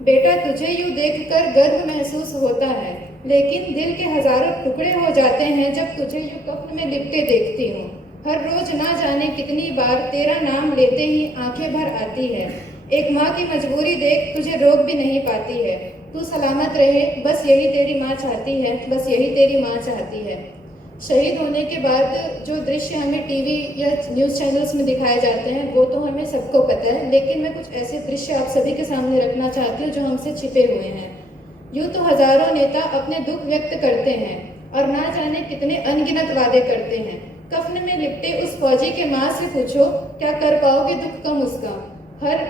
बेटा तुझे यूँ देखकर गर्व महसूस होता है, लेकिन दिल के हजारों टुकड़े हो जाते हैं जब तुझे यूँ कफ्न में लिपटे देखती हूँ। हर रोज ना जाने कितनी बार तेरा नाम लेते ही आंखें भर आती है। एक माँ की मजबूरी देख तुझे रोक भी नहीं पाती है, तू सलामत रहे बस यही तेरी माँ चाहती है, बस यही तेरी माँ चाहती है। शहीद होने के बाद जो दृश्य हमें टीवी या न्यूज़ चैनल्स में दिखाए जाते हैं वो तो हमें सबको पता है, लेकिन मैं कुछ ऐसे दृश्य आप सभी के सामने रखना चाहती हूँ जो हमसे छिपे हुए हैं। यूँ तो हजारों नेता अपने दुख व्यक्त करते हैं और ना जाने कितने अनगिनत वादे करते हैं। कफन में लिपटे उस फौजी के माँ से पूछो क्या कर पाओगे दुख कम उसका। हर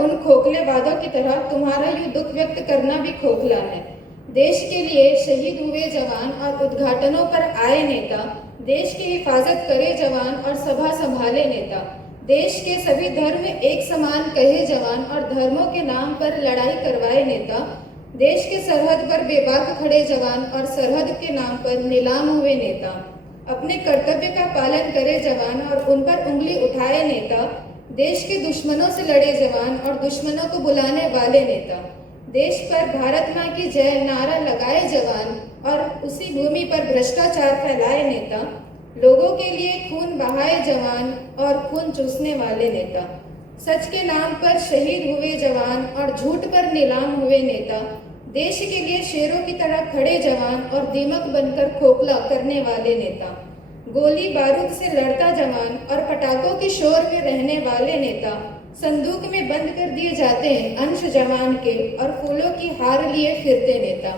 उन खोखले वादों की तरह तुम्हारा यूँ दुख व्यक्त करना भी खोखला है। देश के लिए शहीद हुए जवान और उद्घाटनों पर आए नेता, देश की हिफाजत करे जवान और सभा संभाले नेता, देश के सभी धर्म एक समान कहे जवान और धर्मों के नाम पर लड़ाई करवाए नेता, देश के सरहद पर बेबाक खड़े जवान और सरहद के नाम पर नीलाम हुए नेता, अपने कर्तव्य का पालन करे जवान और उन पर उंगली उठाए नेता, देश के दुश्मनों से लड़े जवान और दुश्मनों को बुलाने वाले नेता, देश पर भारत माँ की जय नारा लगाए जवान और उसी भूमि पर भ्रष्टाचार फैलाए नेता, लोगों के लिए खून बहाए जवान और खून चूसने वाले नेता, सच के नाम पर शहीद हुए जवान और झूठ पर नीलाम हुए नेता, देश के लिए शेरों की तरह खड़े जवान और दीमक बनकर खोखला करने वाले नेता, गोली बारूद से लड़ता जवान और पटाखों के शोर में रहने वाले नेता, संदूक में बंद कर दिए जाते हैं अंश जवान के और फूलों की हार लिए फिरते नेता।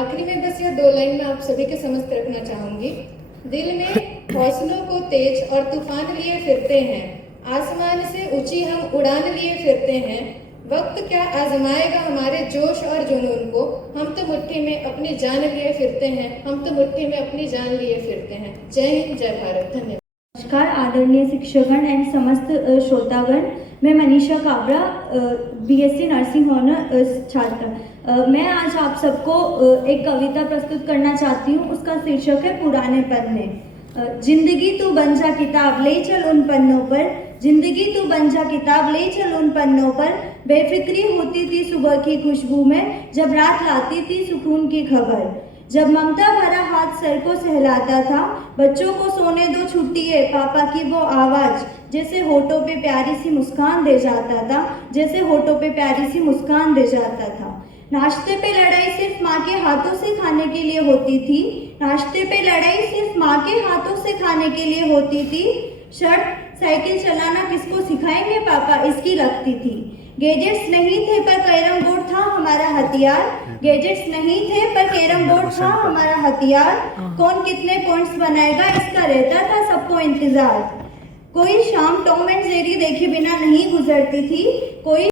आखिरी में बस यह 2 लाइन में आप सभी के समझ रखना चाहूंगी। दिल में हौसलों को तेज और तूफान लिए फिरते हैं, आसमान से ऊंची हम उड़ान लिए फिरते हैं, वक्त क्या आजमाएगा हमारे जोश और जुनून को, हम तो मुट्ठी में अपनी जान लिए फिरते हैं, हम तो मुट्ठी में अपनी जान लिए फिरते हैं। जय हिंद, जय भारत। धन्यवाद। नमस्कार आदरणीय शिक्षकगण एंड समस्त श्रोतागण, मैं Manisha Kabra BSc nursing honour छात्र। मैं आज आप सबको एक कविता प्रस्तुत करना चाहती हूँ। उसका शीर्षक है पुराने पन्ने। जिंदगी तू बन जा किताब ले चल उन पन्नों पर, जिंदगी तू बन जा किताब ले चल उन पन्नों पर, बेफिक्री होती थी सुबह की खुशबू में जब रात लाती थी सुकून की खबर, जब ममता भरा हाथ सर को सहलाता था, बच्चों को सोने दो छुट्टी है पापा की वो आवाज जैसे होठों पे प्यारी सी मुस्कान दे जाता था, जैसे होठों पे प्यारी सी मुस्कान दे जाता था। नाश्ते पे लड़ाई सिर्फ माँ के हाथों से खाने के लिए होती थी, नाश्ते पे लड़ाई सिर्फ माँ के हाथों से खाने के लिए होती थी, शर्ट साइकिल चलाना किसको सिखाएंगे पापा इसकी लगती थी। गैजेट्स नहीं थे पर कैरम बोर्ड था हमारा हथियार, गैजेट्स नहीं थे पर कैरम बोर्ड था हमारा हथियार, कौन कितने पॉइंट्स बनाएगा इसका रहता था सबको इंतजार। कोई शाम टॉम एंड जेरी देखे बिना नहीं गुजरती थी, कोई